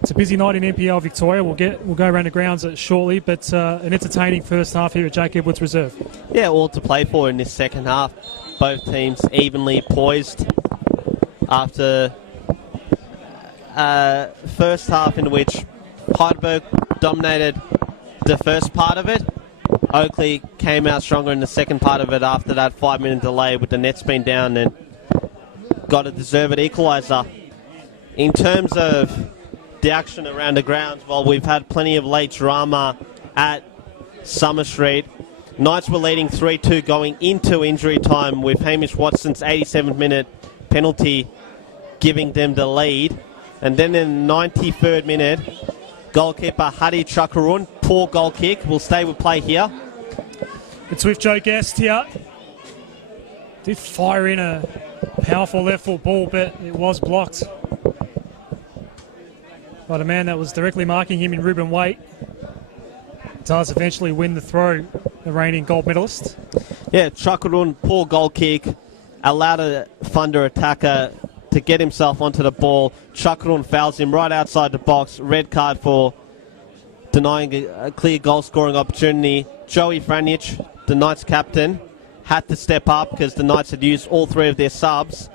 it's a busy night in NPL Victoria. We'll go around the grounds shortly, but an entertaining first half here at Jake Edwards Reserve. Yeah, all to play for in this second half. Both teams evenly poised after first half in which Heidelberg dominated the first part of it. Oakleigh came out stronger in the second part of it after that 5-minute delay with the nets being down and got a deserved equaliser. In terms of the action around the grounds, well, we've had plenty of late drama at Summer Street. Knights were leading 3-2 going into injury time with Hamish Watson's 87th minute penalty giving them the lead. And then in the 93rd minute, goalkeeper Hadi Chakarun, poor goal kick, will stay with play here. It's with Joe Guest here. Did fire in a powerful left foot ball, but it was blocked by the man that was directly marking him in Ruben Waite. Does eventually win the throw, the reigning gold medalist. Yeah, Chakarun, poor goal kick, allowed a Thunder attacker to get himself onto the ball. Chakarun fouls him right outside the box. Red card for denying a clear goal scoring opportunity. Joey Franjic, the Knights captain, had to step up because the Knights had used all three of their subs.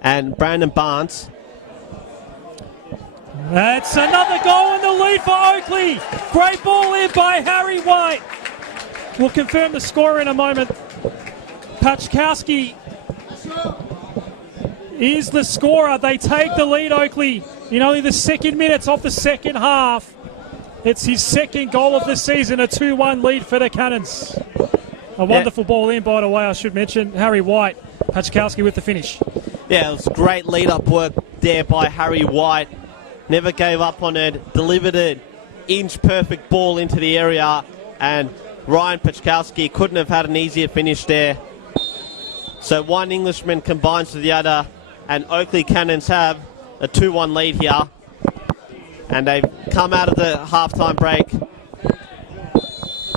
And Brandon Barnes. That's another goal in the lead for Oakleigh. Great ball in by Harry White. We'll confirm the score in a moment. Pachkowski is the scorer. They take the lead, Oakleigh, in only the second minutes of the second half. It's his second goal of the season, a 2-1 lead for the Cannons. A wonderful ball in, by the way, I should mention. Harry White, Pachkowski with the finish. Yeah, it was great lead-up work there by Harry White. Never gave up on it, delivered an inch-perfect ball into the area, and Ryan Pachkowski couldn't have had an easier finish there. So one Englishman combines with the other, and Oakleigh Cannons have a 2-1 lead here. And they've come out of the halftime break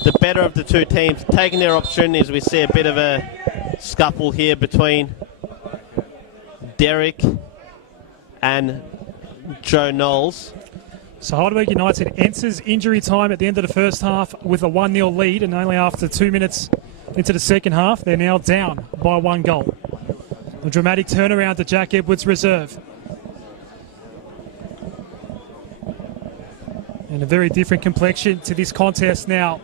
the better of the two teams, taking their opportunities. We see a bit of a scuffle here between Derek and Joe Knowles. So Heidelberg United enters injury time at the end of the first half with a 1-0 lead, and only after 2 minutes into the second half, they're now down by 1 goal. A dramatic turnaround to Jack Edwards Reserve. And a very different complexion to this contest now.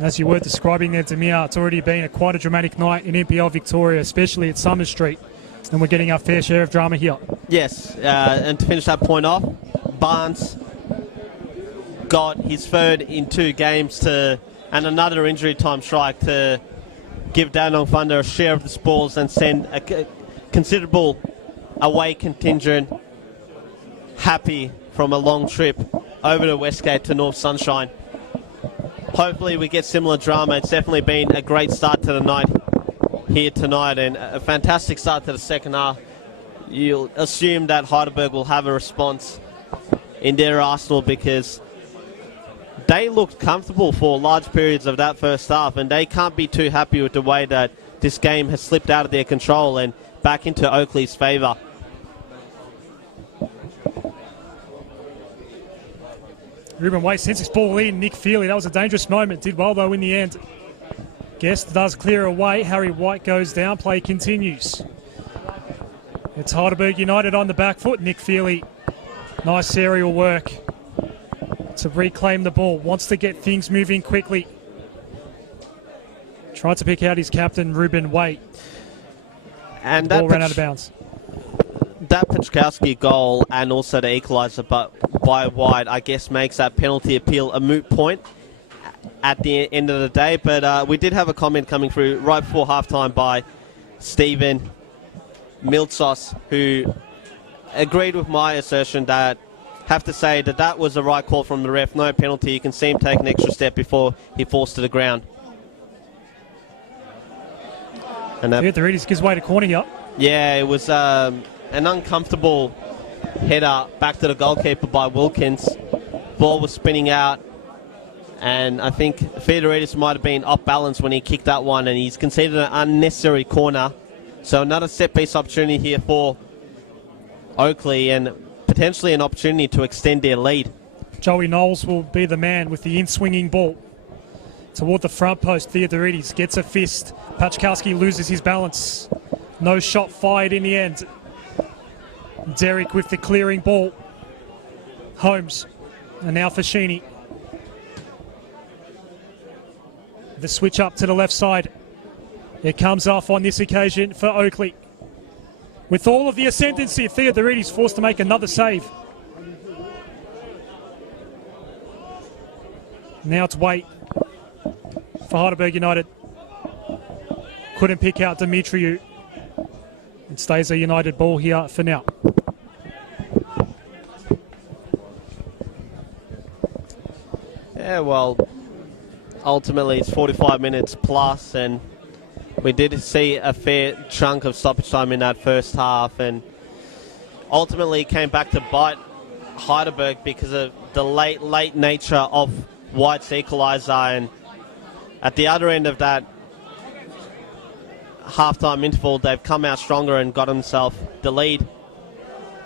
As you were describing there, Demir, it's already been quite a dramatic night in NPL Victoria, especially at Summer Street. And we're getting our fair share of drama here. Yes, and to finish that point off, Barnes got his third in 2 games and another injury time strike to give Dandenong Thunder a share of the spoils and send a considerable away contingent happy from a long trip over to Westgate to North Sunshine. Hopefully we get similar drama. It's definitely been a great start to the night here tonight and a fantastic start to the second half. You'll assume that Heidelberg will have a response in their arsenal because they looked comfortable for large periods of that first half, and they can't be too happy with the way that this game has slipped out of their control and back into Oakleigh's favour. Ruben Waite sends his ball in. Nick Feely, that was a dangerous moment. Did well, though, in the end. Guest does clear away. Harry White goes down. Play continues. It's Heidelberg United on the back foot. Nick Feely, nice aerial work to reclaim the ball. Wants to get things moving quickly. Tried to pick out his captain, Ruben Waite. And the ball ran out of bounds. That Pachkowski goal and also the equaliser by White, I guess, makes that penalty appeal a moot point at the end of the day. But we did have a comment coming through right before halftime by Stephen Miltsos, who agreed with my assertion that have to say that was the right call from the ref. No penalty. You can see him take an extra step before he falls to the ground. And that, the Reddies gives way to corner here. Yeah, it was an uncomfortable header back to the goalkeeper by Wilkins. Ball was spinning out, And I think Theodoridis might have been off balance when he kicked that one, and he's conceded an unnecessary corner. So another set-piece opportunity here for Oakleigh, and potentially an opportunity to extend their lead. Joey Knowles will be the man with the in-swinging ball. Toward the front post, Theodoridis gets a fist. Pachkowski loses his balance. No shot fired in the end. Derek with the clearing ball. Holmes, and now Fashini. The switch up to the left side. It comes off on this occasion for Oakleigh. With all of the ascendancy, Theodoridis forced to make another save. Now it's Waite for Heidelberg United. Couldn't pick out Dimitriou. It stays a United ball here for now. Yeah, well, ultimately it's 45 minutes plus, and we did see a fair chunk of stoppage time in that first half, and ultimately came back to bite Heidelberg because of the late nature of White's equaliser, and at the other end of that half-time interval, they've come out stronger and got himself the lead.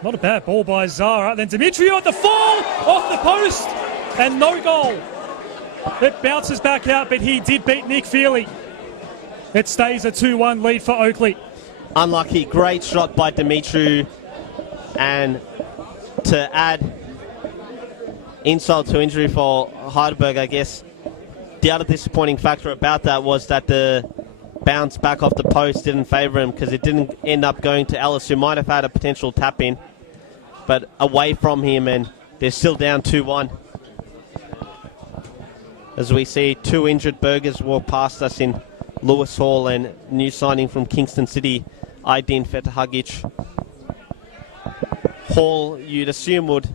Not a bad ball by Zara. Then Dimitriou at the fall, off the post, and no goal. It bounces back out, but he did beat Nick Feely. It stays a 2-1 lead for Oakleigh. Unlucky, great shot by Dimitriou, and to add insult to injury for Heidelberg, I guess the other disappointing factor about that was that the bounce back off the post didn't favour him, because it didn't end up going to Ellis, who might have had a potential tap in, but away from him, and they're still down 2-1. As we see two injured Burgers walk past us in Lewis Hall, and new signing from Kingston City, Aydin Fetahagic. Hall, you'd assume, would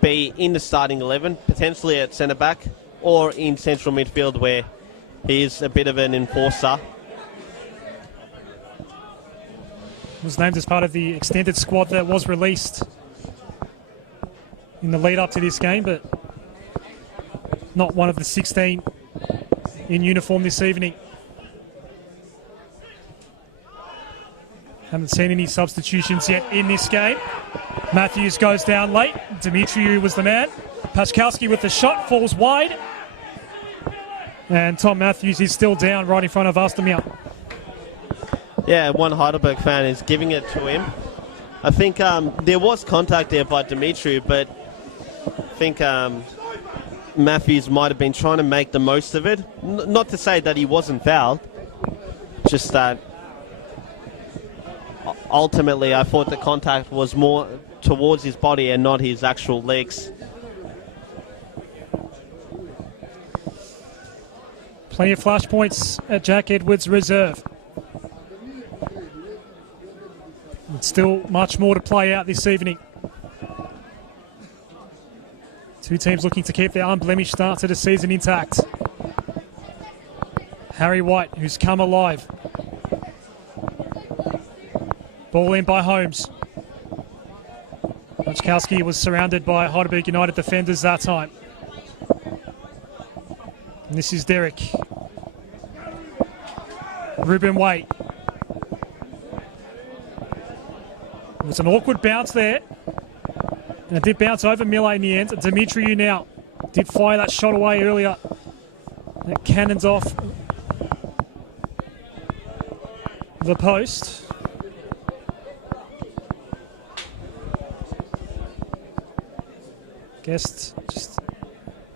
be in the starting 11, potentially at centre-back, or in central midfield, where he is a bit of an enforcer. Was named as part of the extended squad that was released in the lead-up to this game, but not one of the 16 in uniform this evening. Haven't seen any substitutions yet in this game. Matthews goes down late. Dimitriou was the man. Pachkowski with the shot, falls wide. And Tom Matthews is still down right in front of Astamia. Yeah, one Heidelberg fan is giving it to him. I think there was contact there by Dimitriou, but I think Matthews might have been trying to make the most of it. Not to say that he wasn't fouled, just that ultimately I thought the contact was more towards his body and not his actual legs. Plenty of flashpoints at Jack Edwards Reserve. It's still much more to play out this evening. Two teams looking to keep their unblemished start to the season intact. Harry White, who's come alive. Ball in by Holmes. Pachkowski was surrounded by Heidelberg United defenders that time. And this is Derek. Ruben Waite. It was an awkward bounce there. And it did bounce over Miller in the end. Dimitriou now did fire that shot away earlier. That cannons off the post. Guest just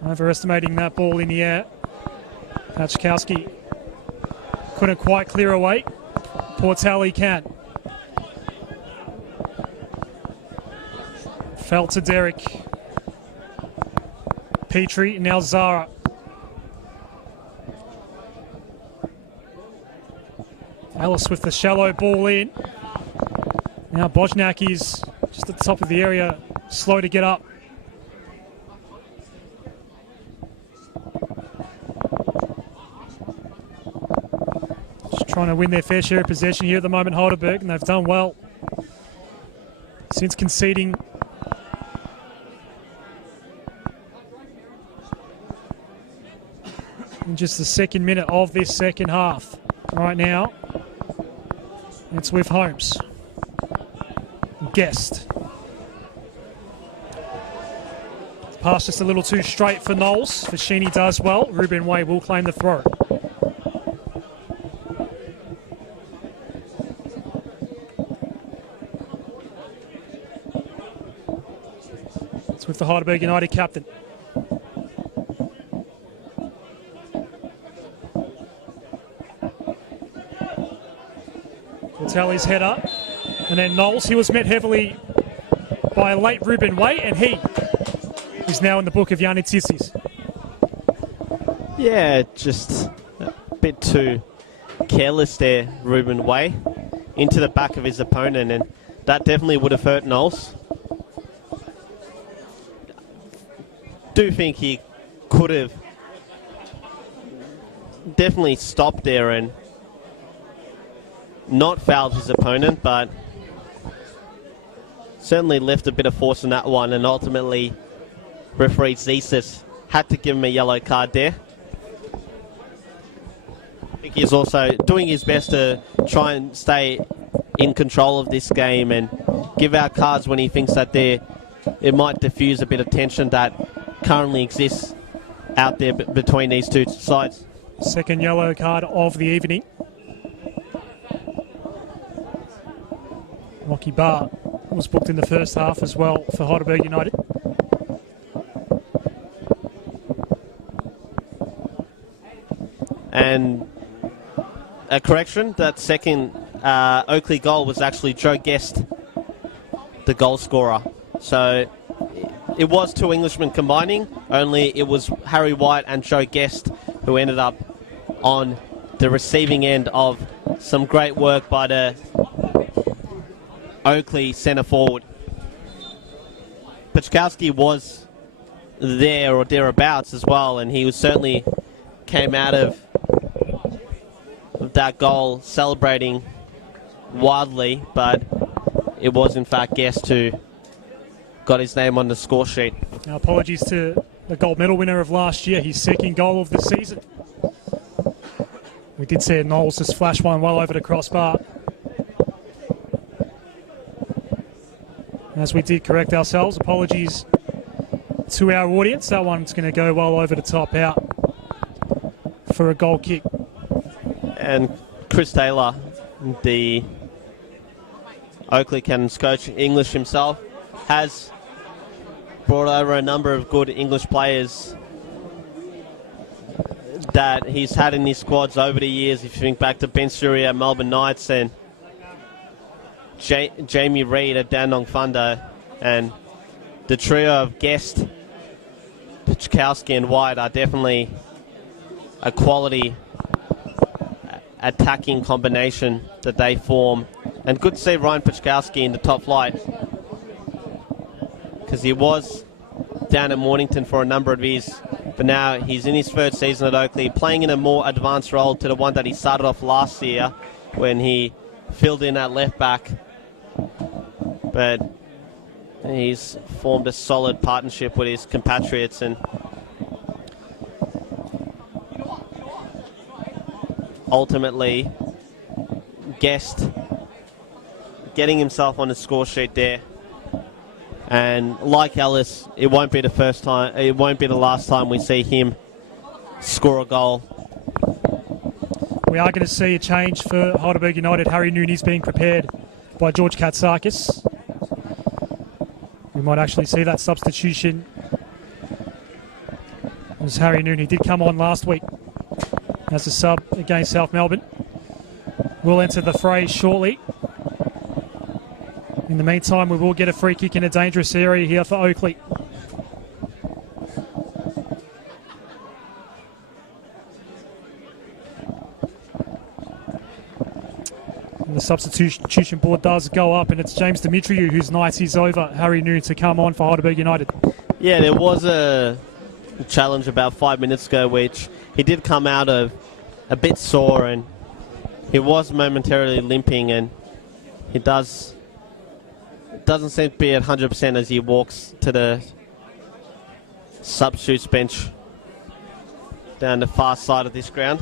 overestimating that ball in the air. Pachkowski couldn't quite clear away. Portelli can. Fell to Derek. Petrie, now Zara. Ellis with the shallow ball in. Now Bojnak is just at the top of the area, slow to get up. Just trying to win their fair share of possession here at the moment, Heidelberg, and they've done well since conceding in just the second minute of this second half. Right now, it's with Holmes. Guest. Pass just a little too straight for Knowles. Fashini does well. Ruben Way will claim the throw. It's with the Heidelberg United captain. Vitelli's header. And then Knowles, he was met heavily by a late Ruben Way, and he is now in the book of Yannick Tissis. Yeah, just a bit too careless there, Ruben Way, into the back of his opponent, and that definitely would have hurt Knowles. Do think he could have definitely stopped there and not fouled his opponent, but certainly left a bit of force in that one, and ultimately referee Zesis had to give him a yellow card there. I think he's also doing his best to try and stay in control of this game and give out cards when he thinks that it might diffuse a bit of tension that currently exists out there between these two sides. Second yellow card of the evening. Rocky Barr was booked in the first half as well for Heidelberg United. And a correction, that second Oakleigh goal was actually Joe Guest, the goal scorer. So it was two Englishmen combining, only it was Harry White and Joe Guest who ended up on the receiving end of some great work by the Oakleigh centre forward. Pachkowski was there or thereabouts as well, and he was certainly came out of that goal celebrating wildly, but it was in fact Guest who got his name on the score sheet. Now, apologies to the gold medal winner of last year, his second goal of the season. We did see Knowles just flash one well over the crossbar. As we did correct ourselves, apologies to our audience. That one's going to go well over the top out for a goal kick. And Chris Taylor, the Oakleigh Cannons coach, English himself, has brought over a number of good English players that he's had in his squads over the years. If you think back to Ben Suri at Melbourne Knights and Jamie Reid at Dandenong Thunder, and the trio of Guest, Pachkowski and White are definitely a quality attacking combination that they form. And good to see Ryan Pachkowski in the top flight, because he was down at Mornington for a number of years, but now he's in his third season at Oakleigh, playing in a more advanced role to the one that he started off last year when he filled in at left back. But he's formed a solid partnership with his compatriots, and ultimately Guest getting himself on the score sheet there. And like Ellis, it won't be the first time, it won't be the last time we see him score a goal. We are going to see a change for Heidelberg United. Harry Nooney's being prepared by George Katsakis. We might actually see that substitution, as Harry Nooney did come on last week as a sub against South Melbourne. Will enter the fray shortly. In the meantime, we will get a free kick in a dangerous area here for Oakleigh. And the substitution board does go up, and it's James Dimitriou whose night is over. Harry Noon to come on for Heidelberg United. Yeah, there was a challenge about 5 minutes ago, which he did come out of a bit sore, and he was momentarily limping, and he doesn't seem to be at 100% as he walks to the substitutes bench. down the far side of this ground.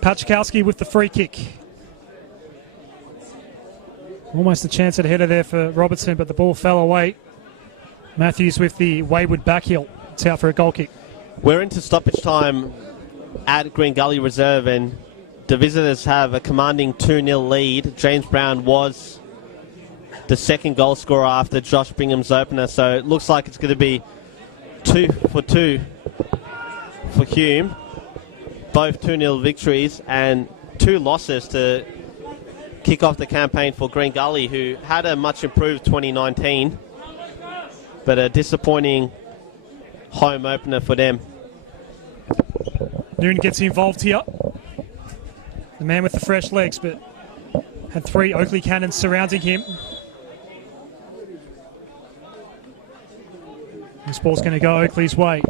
Pachkowski with the free kick. Almost a chance at a header there for Robertson, but the ball fell away. Matthews with the wayward backheel. It's out for a goal kick. We're into stoppage time at Green Gully Reserve, and the visitors have a commanding 2-0 lead. James Brown was the second goal scorer after Josh Bingham's opener, so it looks like it's going to be 2 for 2 for Hume. Both 2-0 victories and 2 losses to kick off the campaign for Green Gully, who had a much improved 2019, but a disappointing home opener for them. Noon gets involved here. The man with the fresh legs, but had 3 Oakleigh cannons surrounding him. This ball's going to go Oakleigh's way.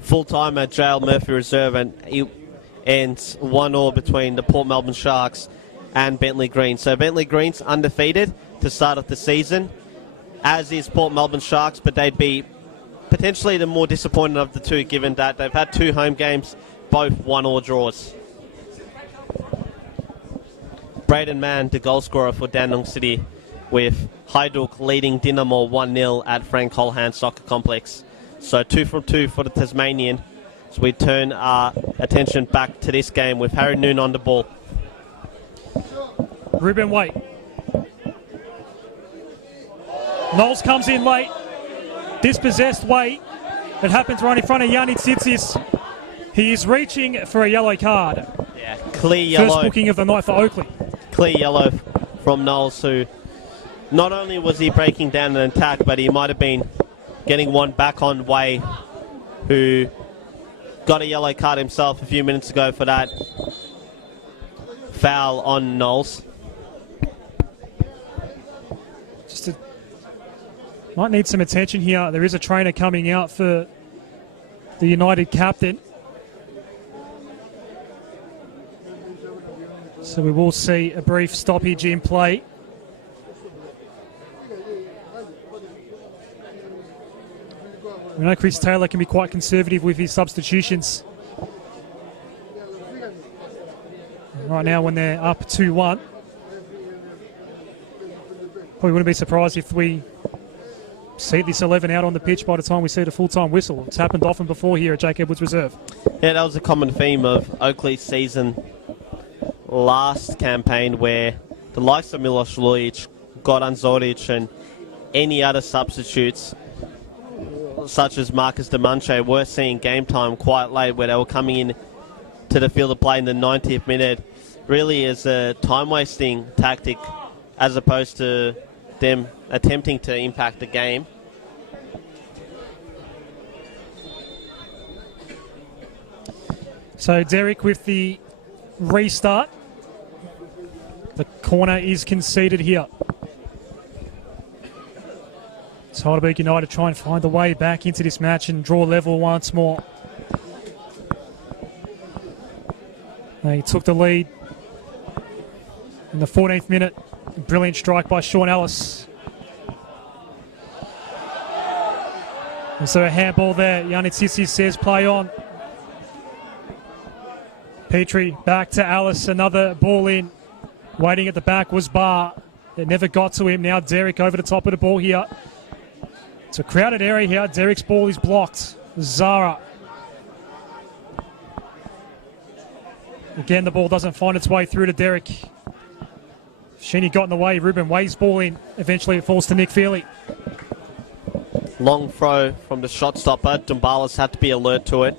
Full time at JL Murphy Reserve, and it ends 1-1 between the Port Melbourne Sharks and Bentley Green. So Bentley Green's undefeated to start off the season, as is Port Melbourne Sharks, but they'd be potentially the more disappointing of the two, given that they've had 2 home games, both 1-1 draws. Braden Mann, the goal scorer for Dandenong City, with Heidelberg leading Dynamo 1-0 at Frank Holhan Soccer Complex. So 2 from 2 for the Tasmanian. So we turn our attention back to this game with Harry Noon on the ball. Ruben Waite. Knowles comes in late. Dispossessed Waite. It happens right in front of Yanni Tsitsis. He is reaching for a yellow card. Yeah, clear yellow. First booking of the night for Oakleigh. Clear yellow from Knowles, who not only was he breaking down an attack, but he might have been getting one back on Way, who got a yellow card himself a few minutes ago for that foul on Knowles. Might need some attention here. There is a trainer coming out for the United captain. So we will see a brief stoppage in play. We know Chris Taylor can be quite conservative with his substitutions. Right now when they're up 2-1. Probably wouldn't be surprised if we see this 11 out on the pitch by the time we see the full-time whistle. It's happened often before here at Jake Edwards Reserve. Yeah, that was a common theme of Oakleigh's season last campaign, where the likes of Milos Lujic, Goran Zoric, and any other substitutes such as Marcus Demanche were seeing game time quite late, where they were coming in to the field of play in the 90th minute, really as a time-wasting tactic as opposed to them attempting to impact the game. So Derek with the restart. The corner is conceded here. So Heidelberg United try and find the way back into this match and draw level once more. They took the lead in the 14th minute. Brilliant strike by Sean Ellis. And so a handball there. Yanni Tsitsis says play on. Petrie back to Alice. Another ball in. Waiting at the back was Barr. It never got to him. Now Derek over the top of the ball here. It's a crowded area here. Derek's ball is blocked. Zara. Again, the ball doesn't find its way through to Derek. Sheeny got in the way. Ruben Wade's ball in. Eventually it falls to Nick Feely. Long throw from the shot stopper. Dumbalas had to be alert to it.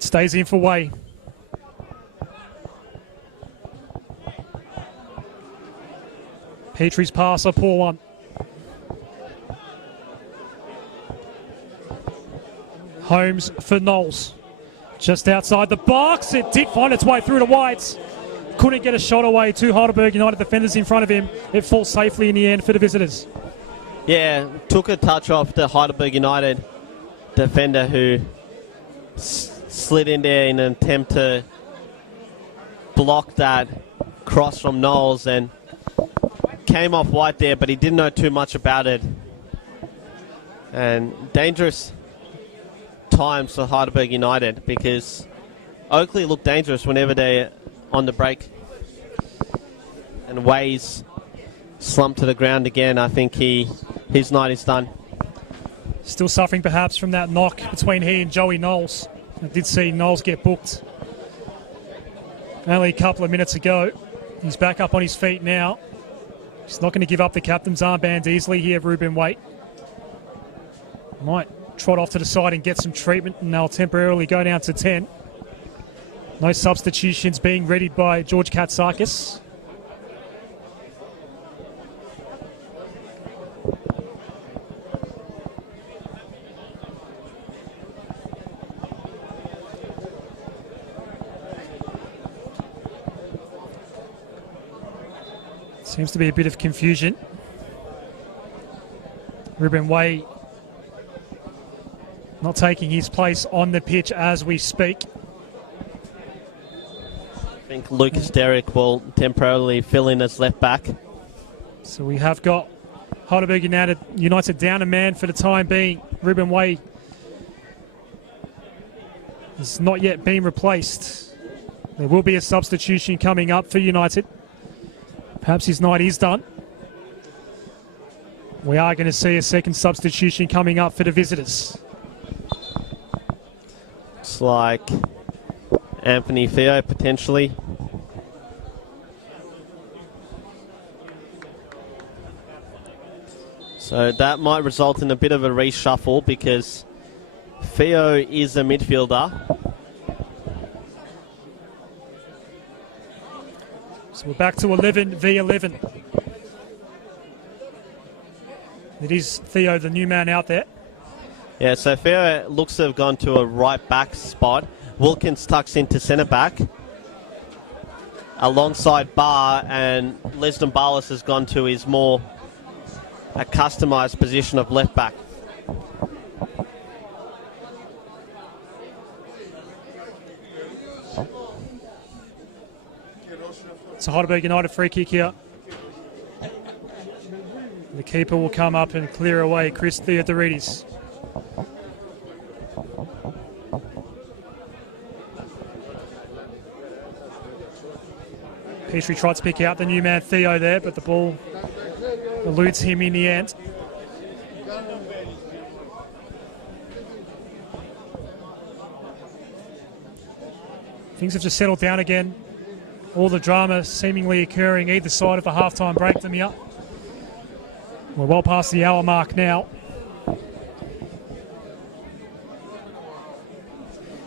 Stays in for Way. Petrie's pass, a poor one. Holmes for Knowles. Just outside the box. It did find its way through to Whites. Couldn't get a shot away. 2 Heidelberg United defenders in front of him. It falls safely in the end for the visitors. Yeah, took a touch off the Heidelberg United defender, who slid in there in an attempt to block that cross from Knowles, and came off white there, but he didn't know too much about it. And dangerous times for Heidelberg United, because Oakleigh looked dangerous whenever they're on the break. And Ways slumped to the ground again. I think his night is done. Still suffering perhaps from that knock between he and Joey Knowles. I did see Knowles get booked only a couple of minutes ago. He's back up on his feet now. He's not going to give up the captain's armband easily here, Ruben Waite. Might trot off to the side and get some treatment, and they'll temporarily go down to 10. No substitutions being readied by George Katsakis. Seems to be a bit of confusion. Ruben Way not taking his place on the pitch as we speak. I think Lucas Derrick will temporarily fill in as left back. So we have got Heidelberg United down a man for the time being. Ruben Way has not yet been replaced. There will be a substitution coming up for United. Perhaps his night is done. We are going to see a second substitution coming up for the visitors. It's like Anthony Theo potentially. So that might result in a bit of a reshuffle, because Theo is a midfielder. So we're back to 11 v 11. It is Theo, the new man out there. Yeah, so Theo looks to have gone to a right back spot. Wilkins tucks into centre back alongside Barr, and Lesden Barlas has gone to his more a customised position of left back. It's a Heidelberg United free kick here. The keeper will come up and clear away Chris Theodoridis. Petrie tried to pick out the new man Theo there, but the ball eludes him in the end. Things have just settled down again. All the drama seemingly occurring either side of the halftime break, Demir. We're well past the hour mark now.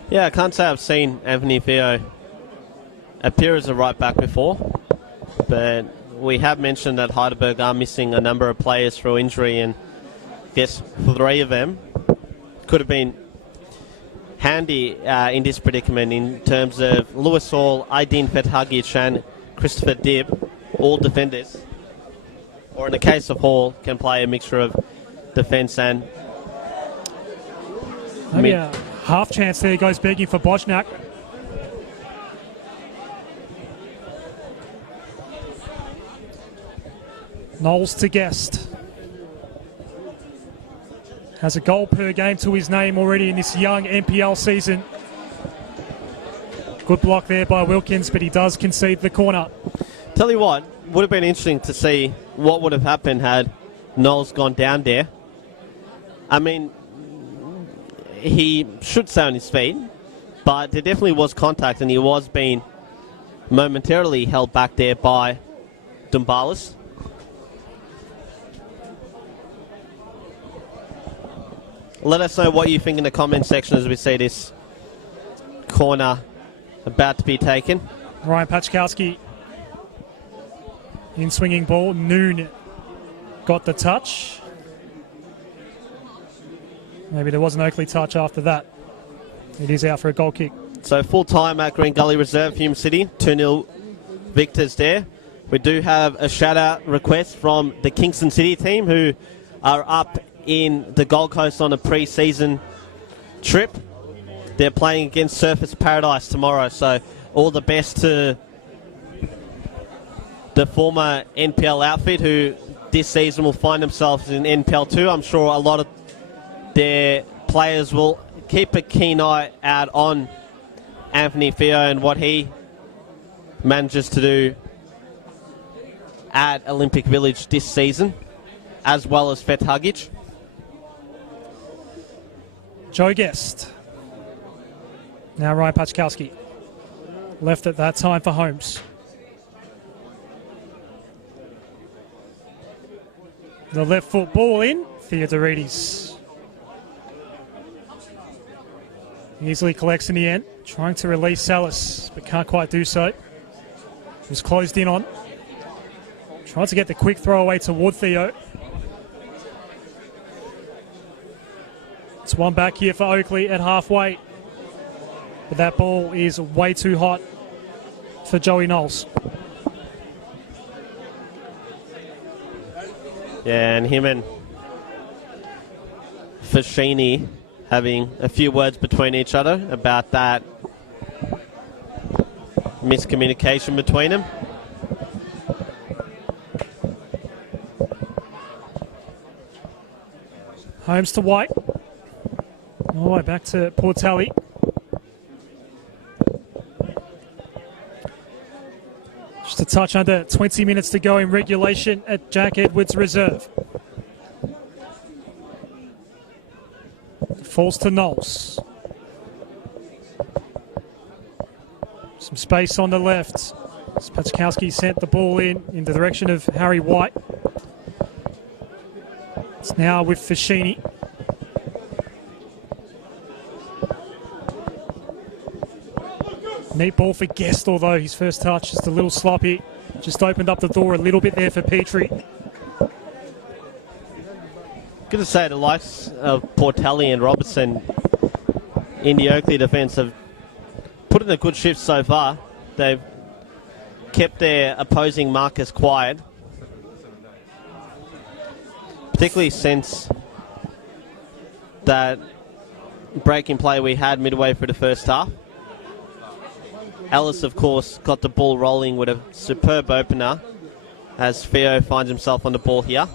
Yeah, I can't say I've seen Anthony Theo appear as a right back before, but we have mentioned that Heidelberg are missing a number of players through injury, and I guess 3 of them could have been handy in this predicament in terms of Lewis Hall, Aydin Fethagic and Christopher Dibb, all defenders. Or in the case of Hall, can play a mixture of defence and maybe a half chance there, goes begging for Bojnak. Knowles to Guest. Has a goal per game to his name already in this young NPL season. Good block there by Wilkins, but he does concede the corner. Tell you what, would have been interesting to see what would have happened had Knowles gone down there. I mean, he should stay on his feet, but there definitely was contact, and he was being momentarily held back there by Dumbalis. Let us know what you think in the comment section as we see this corner about to be taken. Ryan Pachkowski in swinging ball. Noon got the touch. Maybe there was an Oakleigh touch after that. It is out for a goal kick. So full time at Green Gully Reserve, Hume City. 2-0 victors there. We do have a shout out request from the Kingston City team, who are up in the Gold Coast on a pre-season trip. They're playing against Surfers Paradise tomorrow, so all the best to the former NPL outfit who this season will find themselves in NPL 2. I'm sure a lot of their players will keep a keen eye out on Anthony Theo and what he manages to do at Olympic Village this season, as well as Fet Hugic. Joe Guest. Now Ryan Pachkowski. Left at that time for Holmes. The left foot ball in. Theodorides. Easily collects in the end. Trying to release Salas, but can't quite do so. Was closed in on. Tried to get the quick throw away toward Theo. It's one back here for Oakleigh at halfway. But that ball is way too hot for Joey Knowles. Yeah, and him and Fashini having a few words between each other about that miscommunication between them. Holmes to White. All the way back to Portelli. Just a touch under 20 minutes to go in regulation at Jack Edwards Reserve. Falls to Knowles. Some space on the left. Pachkowski sent the ball in the direction of Harry White. It's now with Fashini. Neat ball for Guest, although his first touch just a little sloppy. Just opened up the door a little bit there for Petrie. Good to say the likes of Portelli and Robertson in the Oakleigh defence have put in a good shift so far. They've kept their opposing markers quiet, particularly since that breaking play we had midway through the first half. Ellis, of course, got the ball rolling with a superb opener as Theo finds himself on the ball here.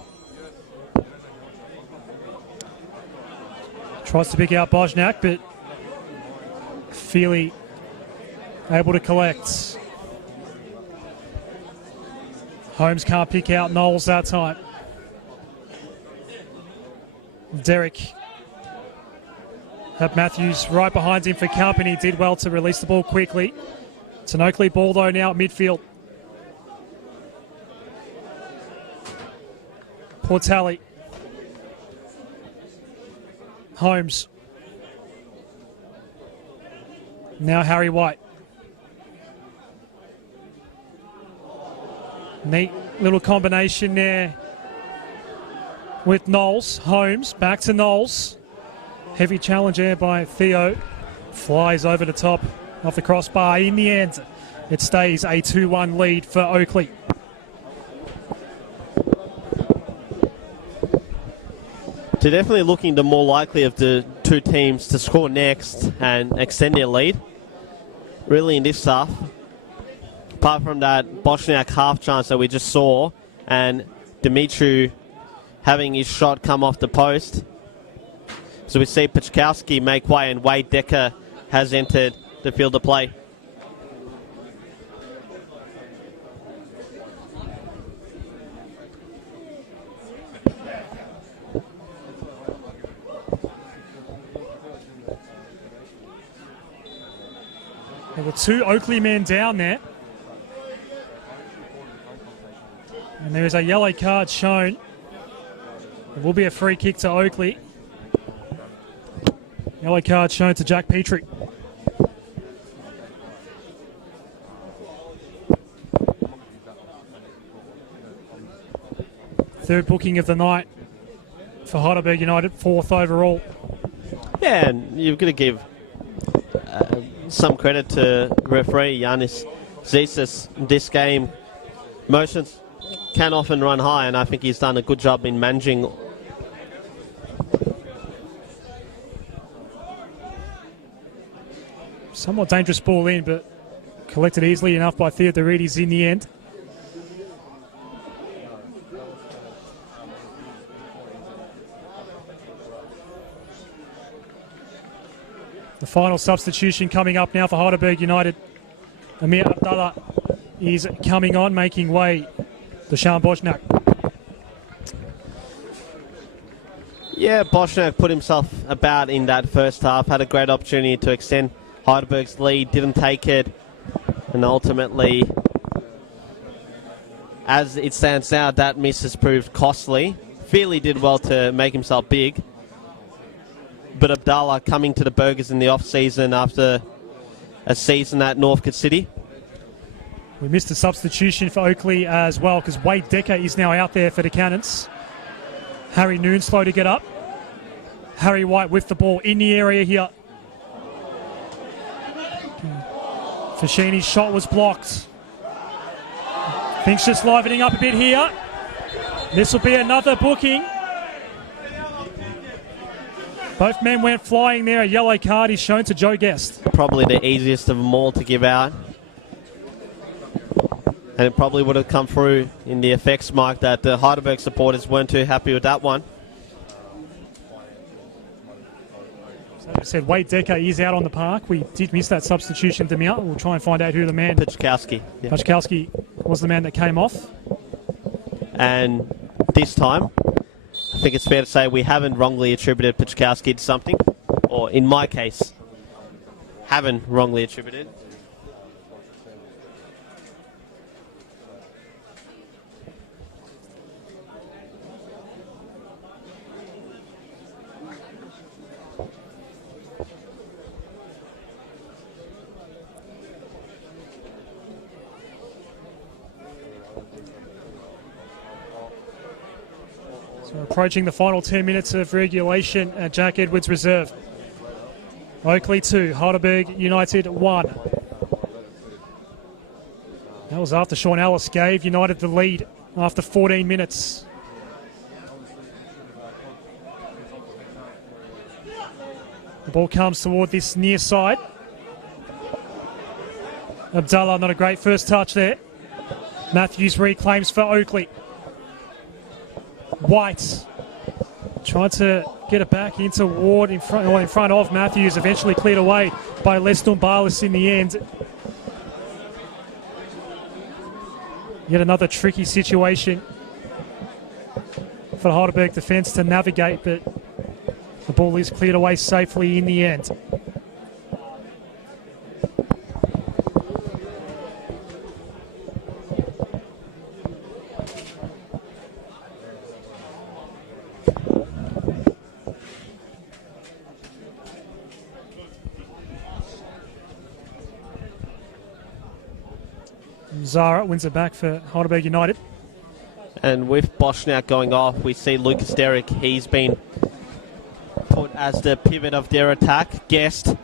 Tries to pick out Bojnak, but Feely able to collect. Holmes can't pick out Knowles that time. Derek had Matthews right behind him for company. Did well to release the ball quickly. It's an Oakleigh ball though now at midfield. Portelli. Holmes. Now Harry White. Neat little combination there with Knowles. Holmes back to Knowles. Heavy challenge there by Theo. Flies over the top of the crossbar. In the end, it stays a 2-1 lead for Oakleigh. They're definitely looking the more likely of the two teams to score next and extend their lead. Really in this half. Apart from that Bosniak half chance that we just saw and Dimitru having his shot come off the post. So we see Pachkowski make way and Wade Decker has entered the field of play. There were two Oakleigh men down there. And there is a yellow card shown. It will be a free kick to Oakleigh. Yellow card shown to Jack Petrie. Third booking of the night for Heidelberg United, fourth overall. Yeah, and you've got to give some credit to referee Yanis Zisas. This game, motions can often run high, and I think he's done a good job in managing. Somewhat dangerous ball in, but collected easily enough by Theodorides in the end. final substitution coming up now for Heidelberg United. Amir Abdallah is coming on, making way to Sean Boschnak. Yeah, Boschnak put himself about in that first half, had a great opportunity to extend Heidelberg's lead, didn't take it, and ultimately, as it stands now, that miss has proved costly. Feely did well to make himself big, but Abdallah coming to the Burgers in the off-season after a season at Northcote City. We missed a substitution for Oakleigh as well because Wade Decker is now out there for the Cannons. Harry Noon slow to get up. Harry White with the ball in the area here. Fashini's shot was blocked. Things just livening up a bit here. This will be another booking. Both men went flying there. A yellow card is shown to Joe Guest. Probably the easiest of them all to give out. And it probably would have come through in the effects mark that the Heidelberg supporters weren't too happy with that one. So I said Wade Decker is out on the park. We did miss that substitution, Demir. We'll try and find out who the man... Pachkowski. Yeah. Pachkowski was the man that came off. And this time, I think it's fair to say we haven't wrongly attributed Pachkowski to something. Or in my case, haven't wrongly attributed. So approaching the final 10 minutes of regulation at Jack Edwards Reserve. Oakleigh 2, Heidelberg United 1. That was after Sean Ellis gave United the lead after 14 minutes. The ball comes toward this near side. Abdallah, not a great first touch there. Matthews reclaims for Oakleigh. White tried to get it back into Ward in front of Matthews, eventually cleared away by Les Dumbalis in the end. Yet another tricky situation for the Heidelberg defence to navigate, but the ball is cleared away safely in the end. Zara wins it back for Heidelberg United. And with Boschnak going off, we see Lucas Derrick. He's been put as the pivot of their attack. Guest.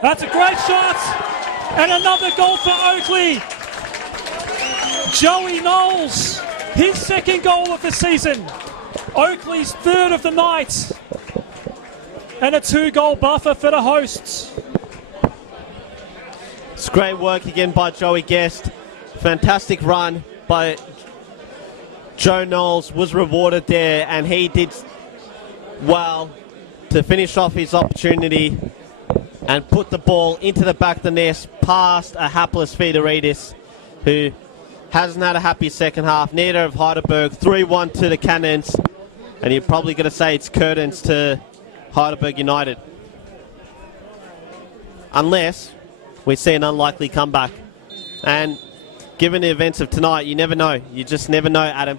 That's a great shot! And another goal for Oakleigh. Joey Knowles, his second goal of the season. Oakleigh's third of the night. And a 2-goal buffer for the hosts. It's great work again by Joey Guest. Fantastic run by Joe Knowles, was rewarded there, and he did well to finish off his opportunity and put the ball into the back of the net past a hapless Fedoridis, who hasn't had a happy second half. Neither of Heidelberg. 3-1 to the Cannons, and you're probably going to say it's curtains to Heidelberg United. Unless we see an unlikely comeback. And given the events of tonight, you never know. You just never know, Adam.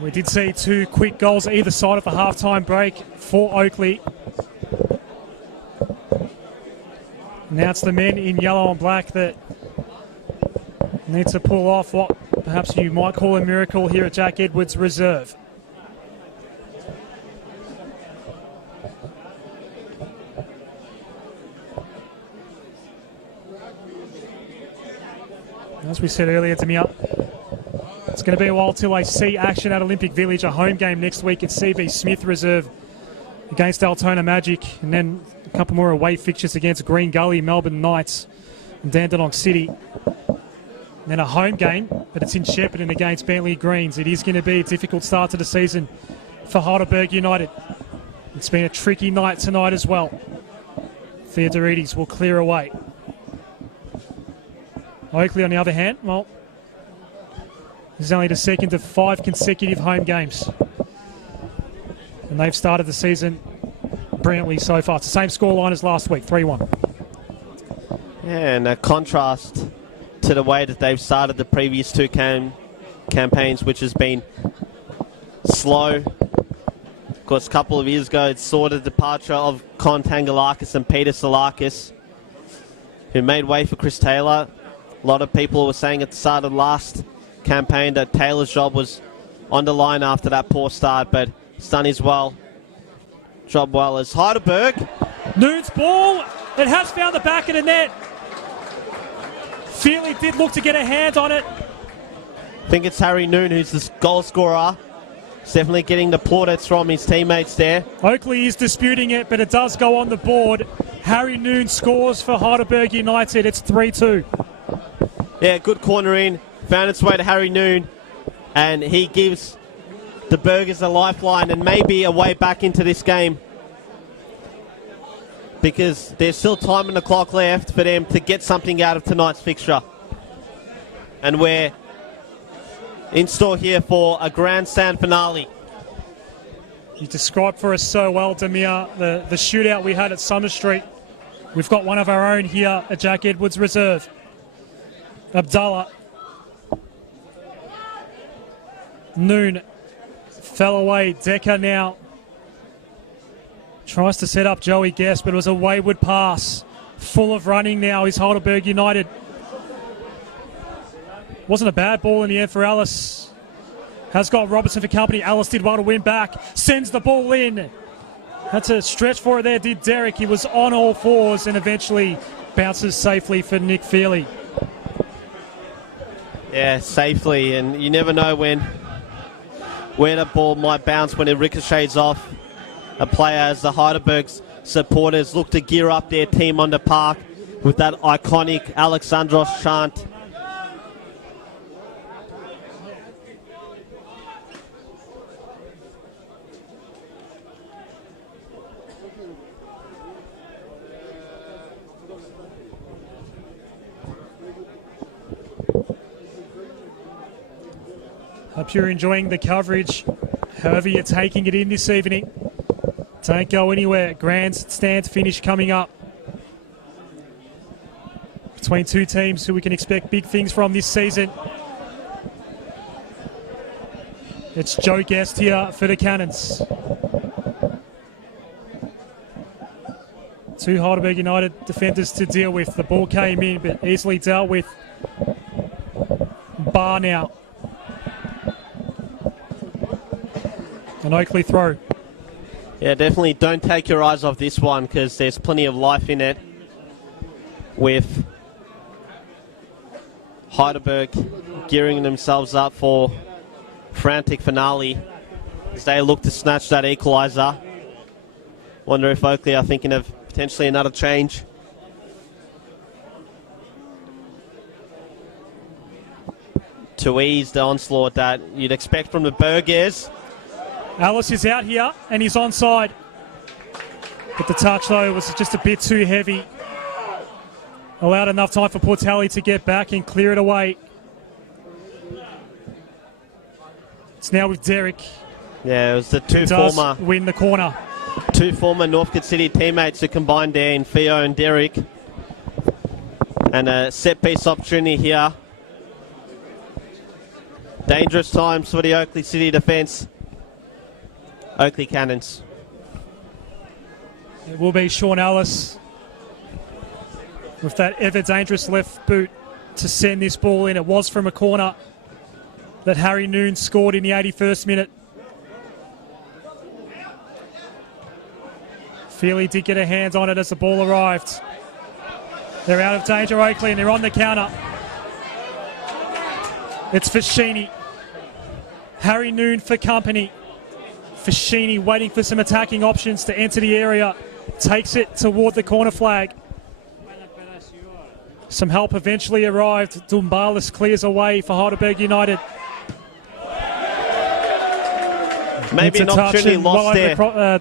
We did see 2 quick goals either side of the half-time break for Oakleigh. Now it's the men in yellow and black that need to pull off what perhaps you might call a miracle here at Jack Edwards Reserve. As we said earlier, Demir, it's going to be a while till I see action at Olympic Village, a home game next week at CB Smith Reserve against Altona Magic, and then a couple more away fixtures against Green Gully, Melbourne Knights and Dandenong City. And then a home game, but it's in Shepparton against Bentley Greens. It is going to be a difficult start to the season for Heidelberg United. It's been a tricky night tonight as well. Theodorides will clear away. Oakleigh, on the other hand, well, this is only the second of 5 consecutive home games. And they've started the season brilliantly so far. It's the same scoreline as last week, 3-1. Yeah, and a contrast to the way that they've started the previous 2 campaigns, which has been slow. Of course, a couple of years ago, it saw the departure of Con Tangalakis and Peter Salakis, who made way for Chris Taylor. A lot of people were saying at the start of the last campaign that Taylor's job was on the line after that poor start, but he's done his job well as Heidelberg. Noon's ball, it has found the back of the net. Feely did look to get a hand on it. I think it's Harry Noon who's the goal scorer. He's definitely getting the plaudits from his teammates there. Oakleigh is disputing it, but it does go on the board. Harry Noon scores for Heidelberg United. It's 3-2. Yeah, good corner in. Found its way to Harry Noon, and he gives the Burgers a lifeline and maybe a way back into this game, because there's still time on the clock left for them to get something out of tonight's fixture. And we're in store here for a grandstand finale. You described for us so well, Demir, the shootout we had at Summer Street. We've got one of our own here at Jack Edwards Reserve. Abdallah. Noon fell away. Decker now tries to set up Joey Guest, but it was a wayward pass. Full of running now is Heidelberg United. Wasn't a bad ball in the end for Alice. Has got Robertson for company. Alice did well to win back. Sends the ball in. Had to stretch for it there, did Derek. He was on all fours and eventually bounces safely for Nick Feely. Yeah, safely, and you never know when the ball might bounce when it ricochets off a player, as the Heidelberg supporters look to gear up their team on the park with that iconic Alexandros chant. Hope you're enjoying the coverage, however you're taking it in this evening. Don't go anywhere. Grandstand finish coming up between 2 teams who we can expect big things from this season. It's Joe Guest here for the Cannons. 2 Heidelberg United defenders to deal with. The ball came in, but easily dealt with. Bar now. An Oakleigh throw. Yeah, definitely don't take your eyes off this one, because there's plenty of life in it, with Heidelberg gearing themselves up for frantic finale as they look to snatch that equaliser. Wonder if Oakleigh are thinking of potentially another change. To ease the onslaught that you'd expect from the Burgers. Alice is out here and he's onside. But the touch, though, was just a bit too heavy. Allowed enough time for Portelli to get back and clear it away. It's now with Derek. Yeah, it was the win the corner. 2 former Northcote City teammates who combined there in Theo and Derek. And a set-piece opportunity here. Dangerous times for the Oakleigh City defence. Oakleigh Cannons. It will be Sean Ellis with that ever dangerous left boot to send this ball in. It was from a corner that Harry Noon scored in the 81st minute. Feely did get a hand on it as the ball arrived. They're out of danger, Oakleigh, and they're on the counter. It's Fashini. Harry Noon for company. Fashini waiting for some attacking options to enter the area. Takes it toward the corner flag. Some help eventually arrived. Dumbalis clears away for Heidelberg United. Maybe an opportunity lost there.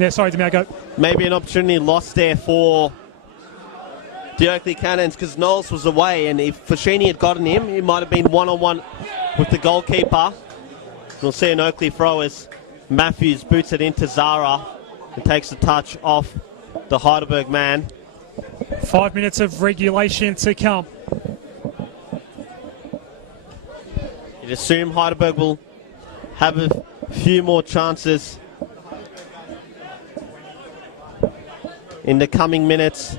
Yeah, sorry, Demir, go. Maybe an opportunity lost there for the Oakleigh Cannons because Knowles was away, and if Fashini had gotten him, he might have been one-on-one with the goalkeeper. We'll see an Oakleigh throw as Matthews boots it into Zara and takes the touch off the Heidelberg man. 5 minutes of regulation to come. You'd assume Heidelberg will have a few more chances in the coming minutes.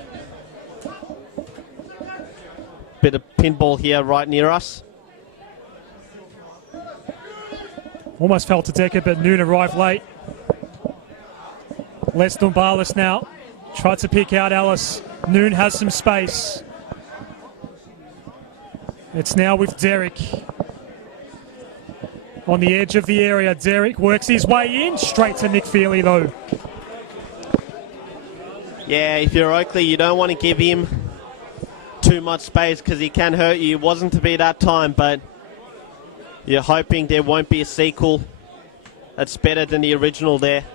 Bit of pinball here right near us. Almost fell to Decker, but Noon arrived late. Les Dumbalis now. Tried to pick out Ellis. Noon has some space. It's now with Derek. On the edge of the area, Derek works his way in. Straight to Nick Feely, though. Yeah, if you're Oakleigh, you don't want to give him too much space because he can hurt you. It wasn't to be that time, but you're hoping there won't be a sequel that's better than the original there.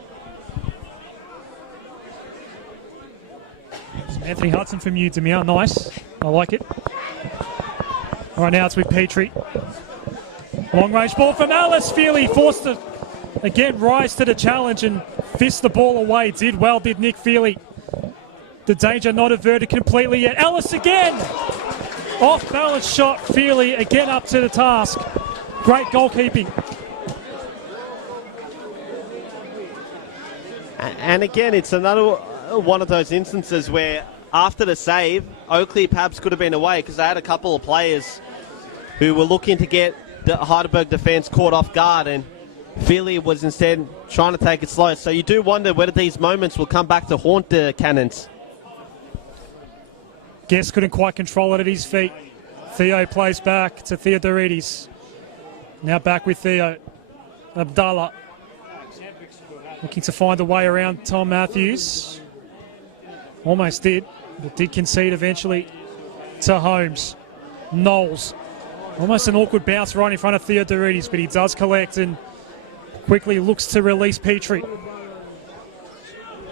Anthony Hudson from you, Demir. Nice. I like it. Right now it's with Petrie. Long range ball from Alice. Feely forced to again rise to the challenge and fist the ball away. Did well, did Nick Feely. The danger not averted completely yet. Ellis again! Off balance shot. Feely again up to the task. Great goalkeeping. And again, it's another one of those instances where after the save, Oakleigh perhaps could have been away because they had a couple of players who were looking to get the Heidelberg defence caught off guard, and Feely was instead trying to take it slow. So you do wonder whether these moments will come back to haunt the Cannons. Guest couldn't quite control it at his feet. Theo plays back to Theodorides. Now back with Theo. Abdallah looking to find a way around Tom Matthews. Almost did, but did concede eventually to Holmes. Knowles. Almost an awkward bounce right in front of Theodorides, but he does collect and quickly looks to release Petrie.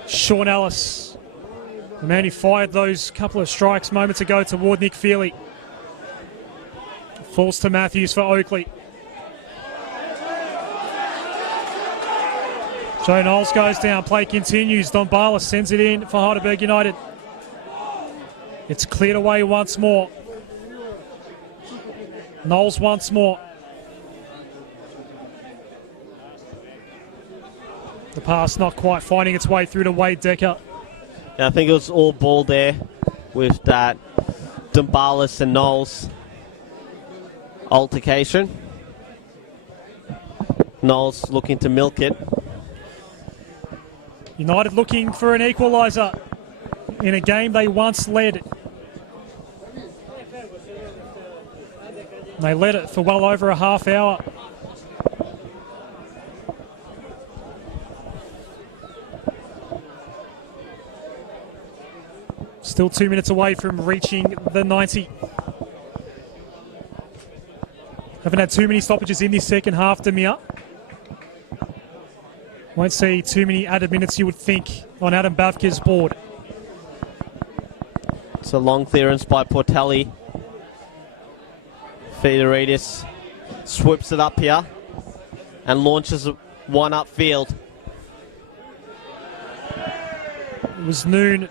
Sean Ellis, the man who fired those couple of strikes moments ago toward Nick Feely. Falls to Matthews for Oakleigh. Joe Knowles goes down, play continues. Dombalis sends it in for Heidelberg United. It's cleared away once more. Knowles once more. The pass not quite finding its way through to Wade Decker. Yeah, I think it was all ball there with that Dombalis and Knowles altercation. Knowles looking to milk it. United looking for an equaliser in a game they once led. They led it for well over a half hour. Still 2 minutes away from reaching the 90. Haven't had too many stoppages in this second half, Demir. Won't see too many added minutes, you would think, on Adam Bavka's board. It's a long clearance by Portelli. Fedoridis swoops it up here and launches one upfield. It was Noon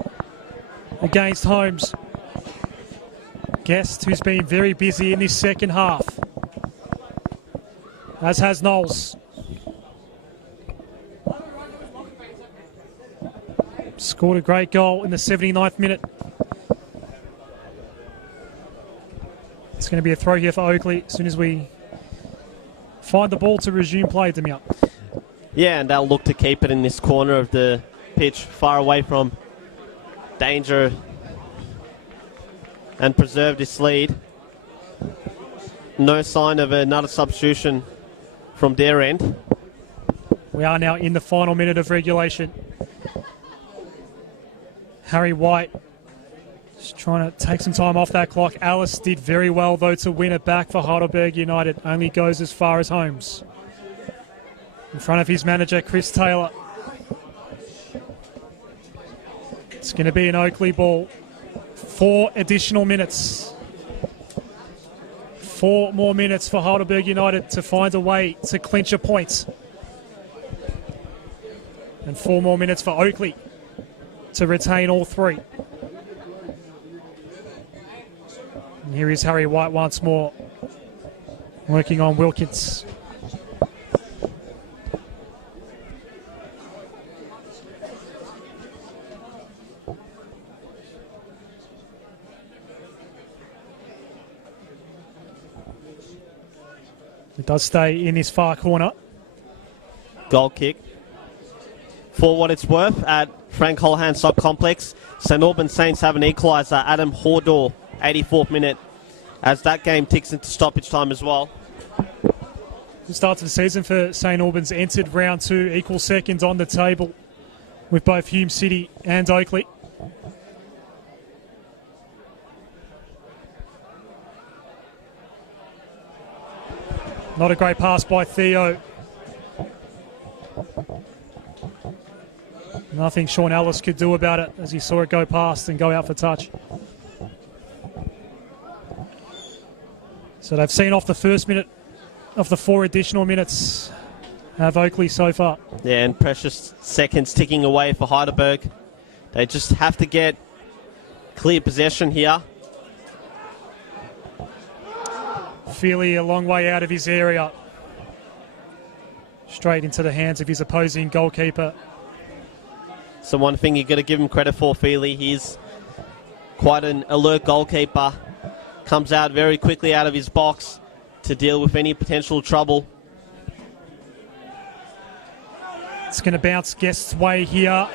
against Holmes. Guest who's been very busy in this second half, as has Knowles. Scored a great goal in the 79th minute. It's going to be a throw here for Oakleigh as soon as we find the ball to resume play, Demir. Yeah, and they'll look to keep it in this corner of the pitch, far away from danger, and preserve this lead. No sign of another substitution from their end. We are now in the final minute of regulation. Harry White just trying to take some time off that clock. Alice did very well, though, to win it back for Heidelberg United. Only goes as far as Holmes. In front of his manager, Chris Taylor. It's going to be an Oakleigh ball. 4 additional minutes. 4 more minutes for Heidelberg United to find a way to clinch a point. And 4 more minutes for Oakleigh to retain all 3. And here is Harry White once more, working on Wilkins. It does stay in this far corner. Goal kick. For what it's worth, at Frank Holohan Sub Complex, St Albans Saints have an equaliser. Adam Hordor, 84th minute, as that game ticks into stoppage time as well. The start of the season for St Albans entered round 2, equal seconds on the table with both Hume City and Oakleigh. Not a great pass by Theo. Nothing Sean Ellis could do about it as he saw it go past and go out for touch. So they've seen off the first minute of the 4 additional minutes of Oakleigh so far. Yeah, and precious seconds ticking away for Heidelberg. They just have to get clear possession here. Feely a long way out of his area. Straight into the hands of his opposing goalkeeper. So one thing you've got to give him credit for, Feely, he's quite an alert goalkeeper. Comes out very quickly out of his box to deal with any potential trouble. It's going to bounce Guest's way here.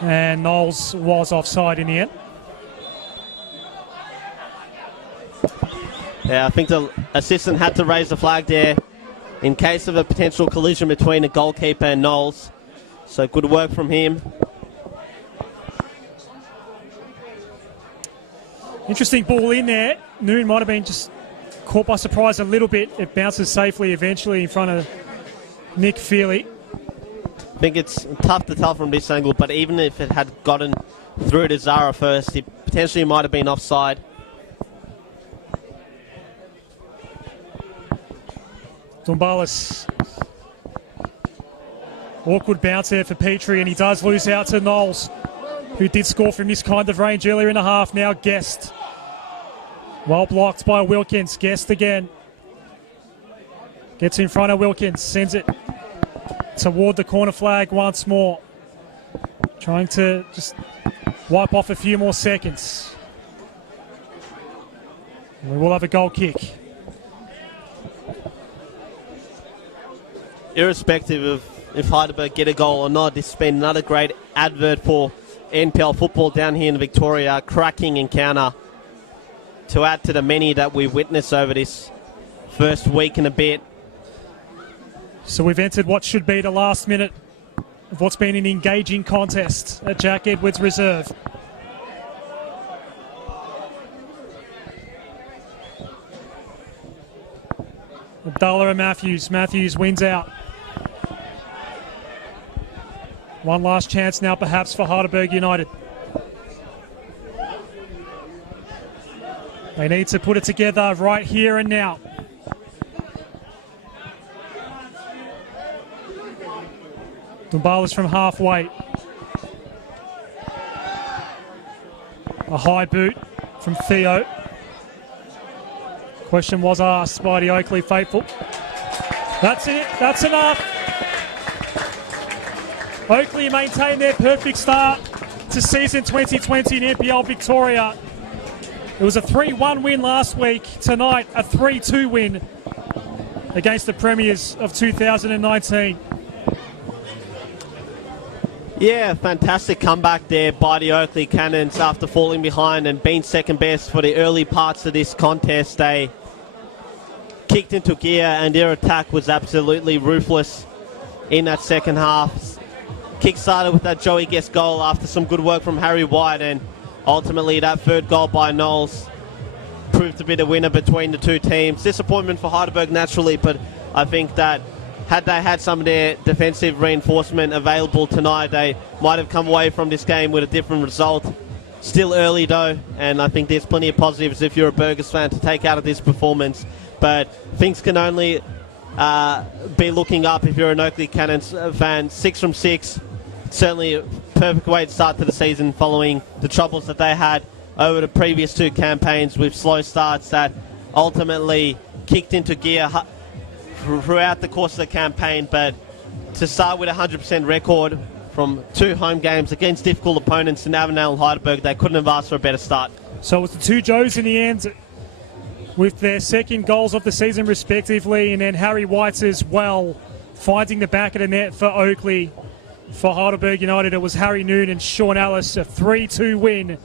And Knowles was offside in the end. Yeah, I think the assistant had to raise the flag there in case of a potential collision between a goalkeeper and Knowles. So good work from him. Interesting ball in there. Noon might have been just caught by surprise a little bit. It bounces safely eventually in front of Nick Feely. I think it's tough to tell from this angle, but even if it had gotten through to Zara first, he potentially might have been offside. Dumbalis. Awkward bounce there for Petrie, and he does lose out to Knowles, who did score from this kind of range earlier in the half. Now Guest. Well blocked by Wilkins. Guest again. Gets in front of Wilkins. Sends it toward the corner flag once more. Trying to just wipe off a few more seconds. We will have a goal kick. Irrespective of if Heidelberg get a goal or not, this has been another great advert for NPL football down here in Victoria. Cracking encounter to add to the many that we witnessed over this first week and a bit. So we've entered what should be the last minute of what's been an engaging contest at Jack Edwards Reserve. Abdallah and Matthews. Matthews wins out. One last chance now perhaps for Heidelberg United. They need to put it together right here and now. Dumbalis from halfway. A high boot from Theo. Question was asked by the Oakleigh faithful. That's it. That's enough. Oakleigh maintain their perfect start to season 2020 in NPL Victoria. It was a 3-1 win last week. Tonight, a 3-2 win against the Premiers of 2019. Yeah, fantastic comeback there by the Oakleigh Cannons after falling behind and being second best for the early parts of this contest. They kicked into gear and their attack was absolutely ruthless in that second half. Kick started with that Joey Guest goal after some good work from Harry White, and ultimately that third goal by Knowles proved to be the winner between the two teams. Disappointment for Heidelberg naturally, but I think that had they had some of their defensive reinforcement available tonight, they might have come away from this game with a different result. Still early though, and I think there's plenty of positives if you're a Burgers fan to take out of this performance. But things can only be looking up if you're an Oakleigh Cannons fan. 6 from 6, certainly a perfect way to start to the season following the troubles that they had over the previous 2 campaigns with slow starts that ultimately kicked into gear throughout the course of the campaign. But to start with a 100% record from 2 home games against difficult opponents in Avondale and Heidelberg, they couldn't have asked for a better start. So it was the 2 Joes in the end with their second goals of the season respectively, and then Harry White as well finding the back of the net for Oakleigh. For Heidelberg United, it was Harry Noon and Sean Ellis, a 3-2 win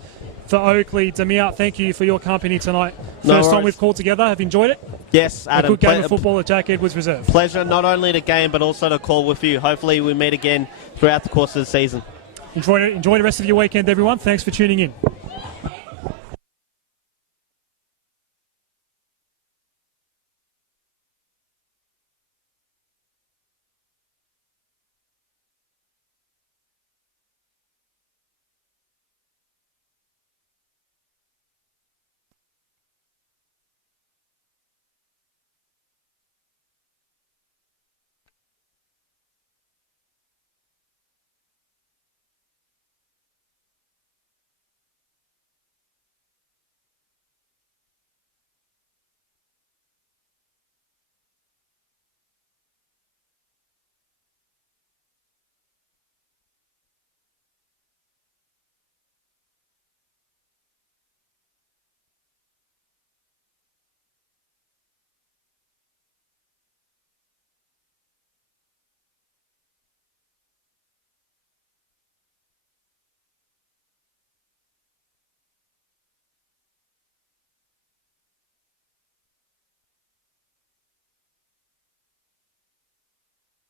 for Oakleigh. Damiat, thank you for your company tonight. First time we've called together. Have you enjoyed it? Yes, Adam. A good game of football at Jack Edwards Reserve. Pleasure, not only the game, but also to call with you. Hopefully we meet again throughout the course of the season. Enjoy the rest of your weekend, everyone. Thanks for tuning in.